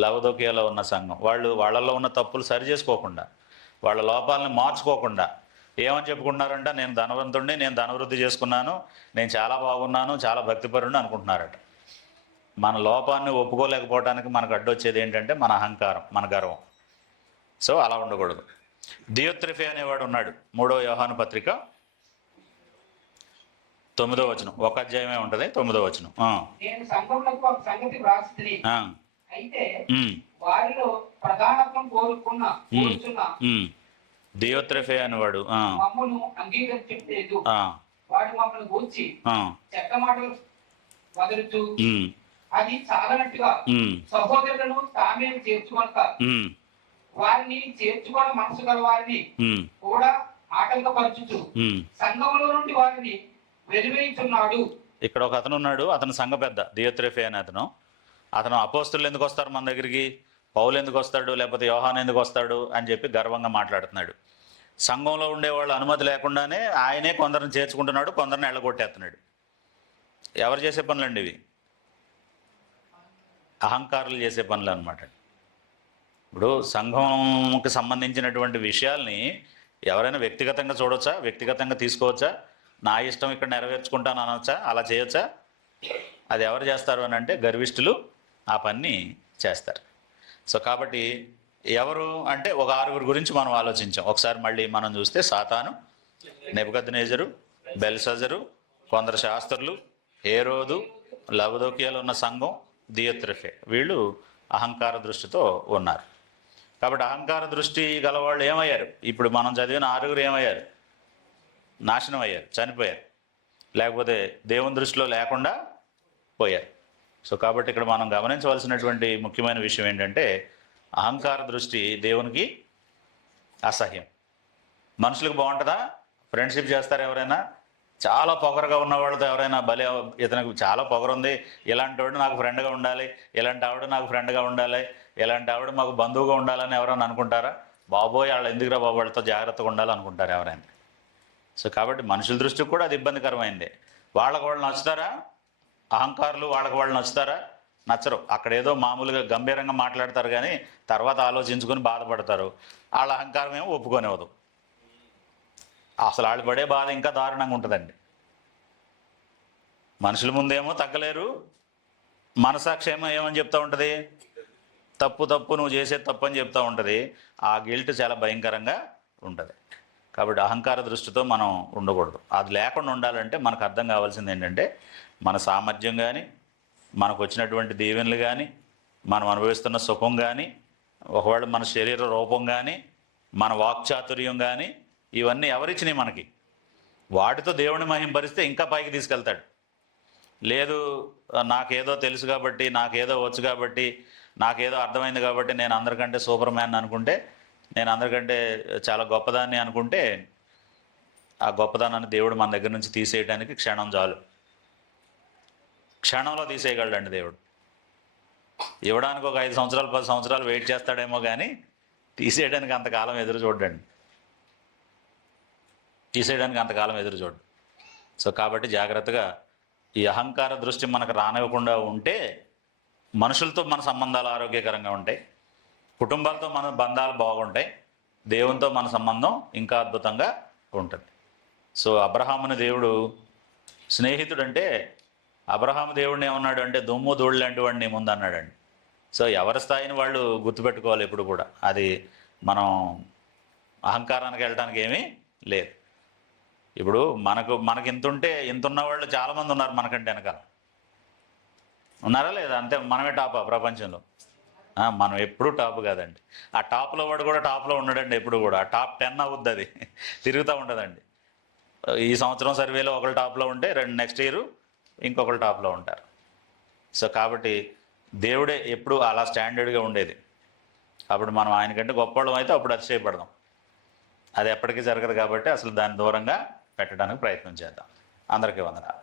లవదోకియాలో ఉన్న సంఘం. వాళ్ళల్లో ఉన్న తప్పులు సరి చేసుకోకుండా, వాళ్ళ లోపాలను మార్చుకోకుండా, ఏమని చెప్పుకుంటున్నారంట? నేను ధనవంతుడిని, నేను ధనవృద్ధి చేసుకున్నాను, నేను చాలా బాగున్నాను, చాలా భక్తిపరుడిని అనుకుంటున్నారట. మన లోపాన్ని ఒప్పుకోలేకపోవడానికి మనకు అడ్డొచ్చేది ఏంటంటే మన అహంకారం, మన గర్వం. సో అలా ఉండకూడదు. దియోత్రెఫే అనేవాడు ఉన్నాడు. 3వ యోహాను పత్రిక 9వ వచనం, ఒక అధ్యాయమే ఉంటుంది, 9వ వచనం. నేను సంఘములకు ఒక సంగతి వ్రాసితిని, అయితే వారిలో ప్రధానత్వం కోరుచున్న దియోత్రెఫే అనేవాడు మమ్మను అంగీకరించలేదు. వాడు మమ్మల్ని గూర్చి చెడ్డ మాటలు వదలుచు అది చాలనట్టుగా సహోదరులను తామే చేర్చుకొనక వారిని చేర్చుకోవడం మనసు గల వారిని కూడా ఆటంకపరచుచు సంఘములో నుండి వారిని వెలివేయుచున్నాడు. ఇక్కడ ఒక అతను ఉన్నాడు, అతను సంఘ పెద్ద, దియోత్రెఫే అనే అతను అపోస్తులు ఎందుకు వస్తారు మన దగ్గరికి, పౌలు ఎందుకు వస్తాడు, లేకపోతే యోహాను ఎందుకు వస్తాడు అని చెప్పి గర్వంగా మాట్లాడుతున్నాడు. సంఘంలో ఉండేవాళ్ళు అనుమతి లేకుండానే ఆయనే కొందరిని చేర్చుకుంటున్నాడు, కొందరిని ఎళ్ళగొట్టేస్తున్నాడు. ఎవరు చేసే పనులండి ఇవి? అహంకారులు చేసే పనులు అనమాట. ఇప్పుడు సంఘంకి సంబంధించినటువంటి విషయాల్ని ఎవరైనా వ్యక్తిగతంగా చూడొచ్చా, వ్యక్తిగతంగా తీసుకోవచ్చా? నా ఇష్టం ఇక్కడ నెరవేర్చుకుంటాను అనొచ్చా? అలా చేయొచ్చా? అది ఎవరు చేస్తారు అని అంటే గర్విష్ఠులు ఆ పని చేస్తారు. సో కాబట్టి ఎవరు అంటే ఒక 6 గురించి మనం ఆలోచించాం. ఒకసారి మళ్ళీ మనం చూస్తే సాతాను, నెబుకద్నెజరు, బెల్షజరు, కొందరు శాస్త్రులు, హేరోదు, లవదోకియాలో ఉన్న సంఘం, దియోత్రెఫే, వీళ్ళు అహంకార దృష్టితో ఉన్నారు. కాబట్టి అహంకార దృష్టి గలవాళ్ళు ఏమయ్యారు? ఇప్పుడు మనం చదివిన 6 ఏమయ్యారు? నాశనం అయ్యారు, చనిపోయారు, లేకపోతే దేవుని దృష్టిలో లేకుండా పోయారు. సో కాబట్టి ఇక్కడ మనం గమనించవలసినటువంటి ముఖ్యమైన విషయం ఏంటంటే అహంకార దృష్టి దేవునికి అసహ్యం. మనుషులకు బాగుంటుందా? ఫ్రెండ్షిప్ చేస్తారు ఎవరైనా? చాలా పొగరుగా ఉన్న వాళ్ళతో ఎవరైనా భలే ఇతనికి చాలా పొగరు ఉంది, ఇలాంటి వాడు నాకు ఫ్రెండ్గా ఉండాలి, ఇలాంటి ఆవిడ నాకు ఫ్రెండ్గా ఉండాలి, ఇలాంటి ఆవిడ మాకు బంధువుగా ఉండాలని ఎవరైనా అనుకుంటారా? బాబోయ్ వాళ్ళు ఎందుకురా బాబు, వాళ్ళతో జాగ్రత్తగా ఉండాలనుకుంటారు ఎవరైనా. సో కాబట్టి మనుషుల దృష్టికి కూడా అది ఇబ్బందికరమైందే. వాళ్ళకు వాళ్ళు నచ్చుతారా? అహంకారులు వాళ్ళకు వాళ్ళు నచ్చుతారా? నచ్చరు. అక్కడ ఏదో మామూలుగా గంభీరంగా మాట్లాడతారు, కానీ తర్వాత ఆలోచించుకొని బాధపడతారు. వాళ్ళ అహంకారం ఏమో ఒప్పుకొనివ్వదు. అసలు వాళ్ళు పడే బాధ ఇంకా దారుణంగా ఉంటుందండి. మనుషుల ముందేమో తగ్గలేరు, మనసాక్షి ఏమని చెప్తూ ఉంటుంది? తప్పు తప్పు, నువ్వు చేసేది తప్పు అని చెప్తూ ఉంటుంది. ఆ గిల్ట్ చాలా భయంకరంగా ఉంటుంది. కాబట్టి అహంకార దృష్టితో మనం ఉండకూడదు. అది లేకుండా ఉండాలంటే మనకు అర్థం కావాల్సింది ఏంటంటే మన సామర్థ్యం కానీ, మనకు వచ్చినటువంటి దీవెనలు కానీ, మనం అనుభవిస్తున్న సుఖం కానీ, ఒకవేళ మన శరీర రూపం కానీ, మన వాక్చాతుర్యం కానీ, ఇవన్నీ ఎవరిచ్చినాయి మనకి? వాటితో దేవుని మహింపరిస్తే ఇంకా పైకి తీసుకెళ్తాడు. లేదు నాకేదో తెలుసు కాబట్టి, నాకేదో వచ్చు కాబట్టి, నాకేదో అర్థమైంది కాబట్టి నేను అందరికంటే సూపర్ మ్యాన్ అనుకుంటే, నేను అందరికంటే చాలా గొప్పదాన్ని అనుకుంటే, ఆ గొప్పదానాన్ని దేవుడు మన దగ్గర నుంచి తీసేయడానికి క్షణం చాలు. క్షణంలో తీసేయగలడండి దేవుడు. ఇవ్వడానికి ఒక 5 సంవత్సరాలు 10 సంవత్సరాలు వెయిట్ చేస్తాడేమో కానీ తీసేయడానికి అంతకాలం ఎదురు చూడండి. తీసేయడానికి అంతకాలం ఎదురు చూడు. సో కాబట్టి జాగ్రత్తగా ఈ అహంకార దృష్టి మనకు రానివ్వకుండా ఉంటే మనుషులతో మన సంబంధాలు ఆరోగ్యకరంగా ఉంటాయి, కుటుంబాలతో మన బంధాలు బాగుంటాయి, దేవునితో మన సంబంధం ఇంకా అద్భుతంగా ఉంటుంది. సో అబ్రహాముని దేవుడు స్నేహితుడు అంటే, అబ్రహాము దేవుడిని ఏమన్నాడు అంటే దుమ్ము ధూళి లాంటి వాడిని ముందు అన్నాడండి. సో ఎవరి స్థాయిని వాళ్ళు గుర్తుపెట్టుకోవాలి ఎప్పుడు కూడా. అది మనం అహంకారానికి వెళ్ళడానికి ఏమీ లేదు. ఇప్పుడు మనకి ఇంత ఉంటే ఇంత ఉన్న వాళ్ళు చాలామంది ఉన్నారు మనకంటే వెనకాల. ఉన్నారా లేదా? అంతే, మనమే టాపా ప్రపంచంలో? మనం ఎప్పుడూ టాప్ కాదండి. ఆ టాప్లో వాడు కూడా టాప్లో ఉండడండి ఎప్పుడు కూడా. టాప్ 10 అవుద్ది, అది తిరుగుతూ ఉండదండి. ఈ సంవత్సరం సర్వేలో ఒకరు టాప్లో ఉంటే నెక్స్ట్ ఇయర్ ఇంకొకరు టాప్లో ఉంటారు. సో కాబట్టి దేవుడే ఎప్పుడు అలా స్టాండర్డ్గా ఉండేది. అప్పుడు మనం ఆయనకంటే గొప్పవాళ్ళం అయితే అప్పుడు అతిశయపడదాం. అది ఎప్పటికీ జరగదు కాబట్టి అసలు దాన్ని దూరంగా పెట్టడానికి ప్రయత్నం చేద్దాం. అందరికీ వందనాలు.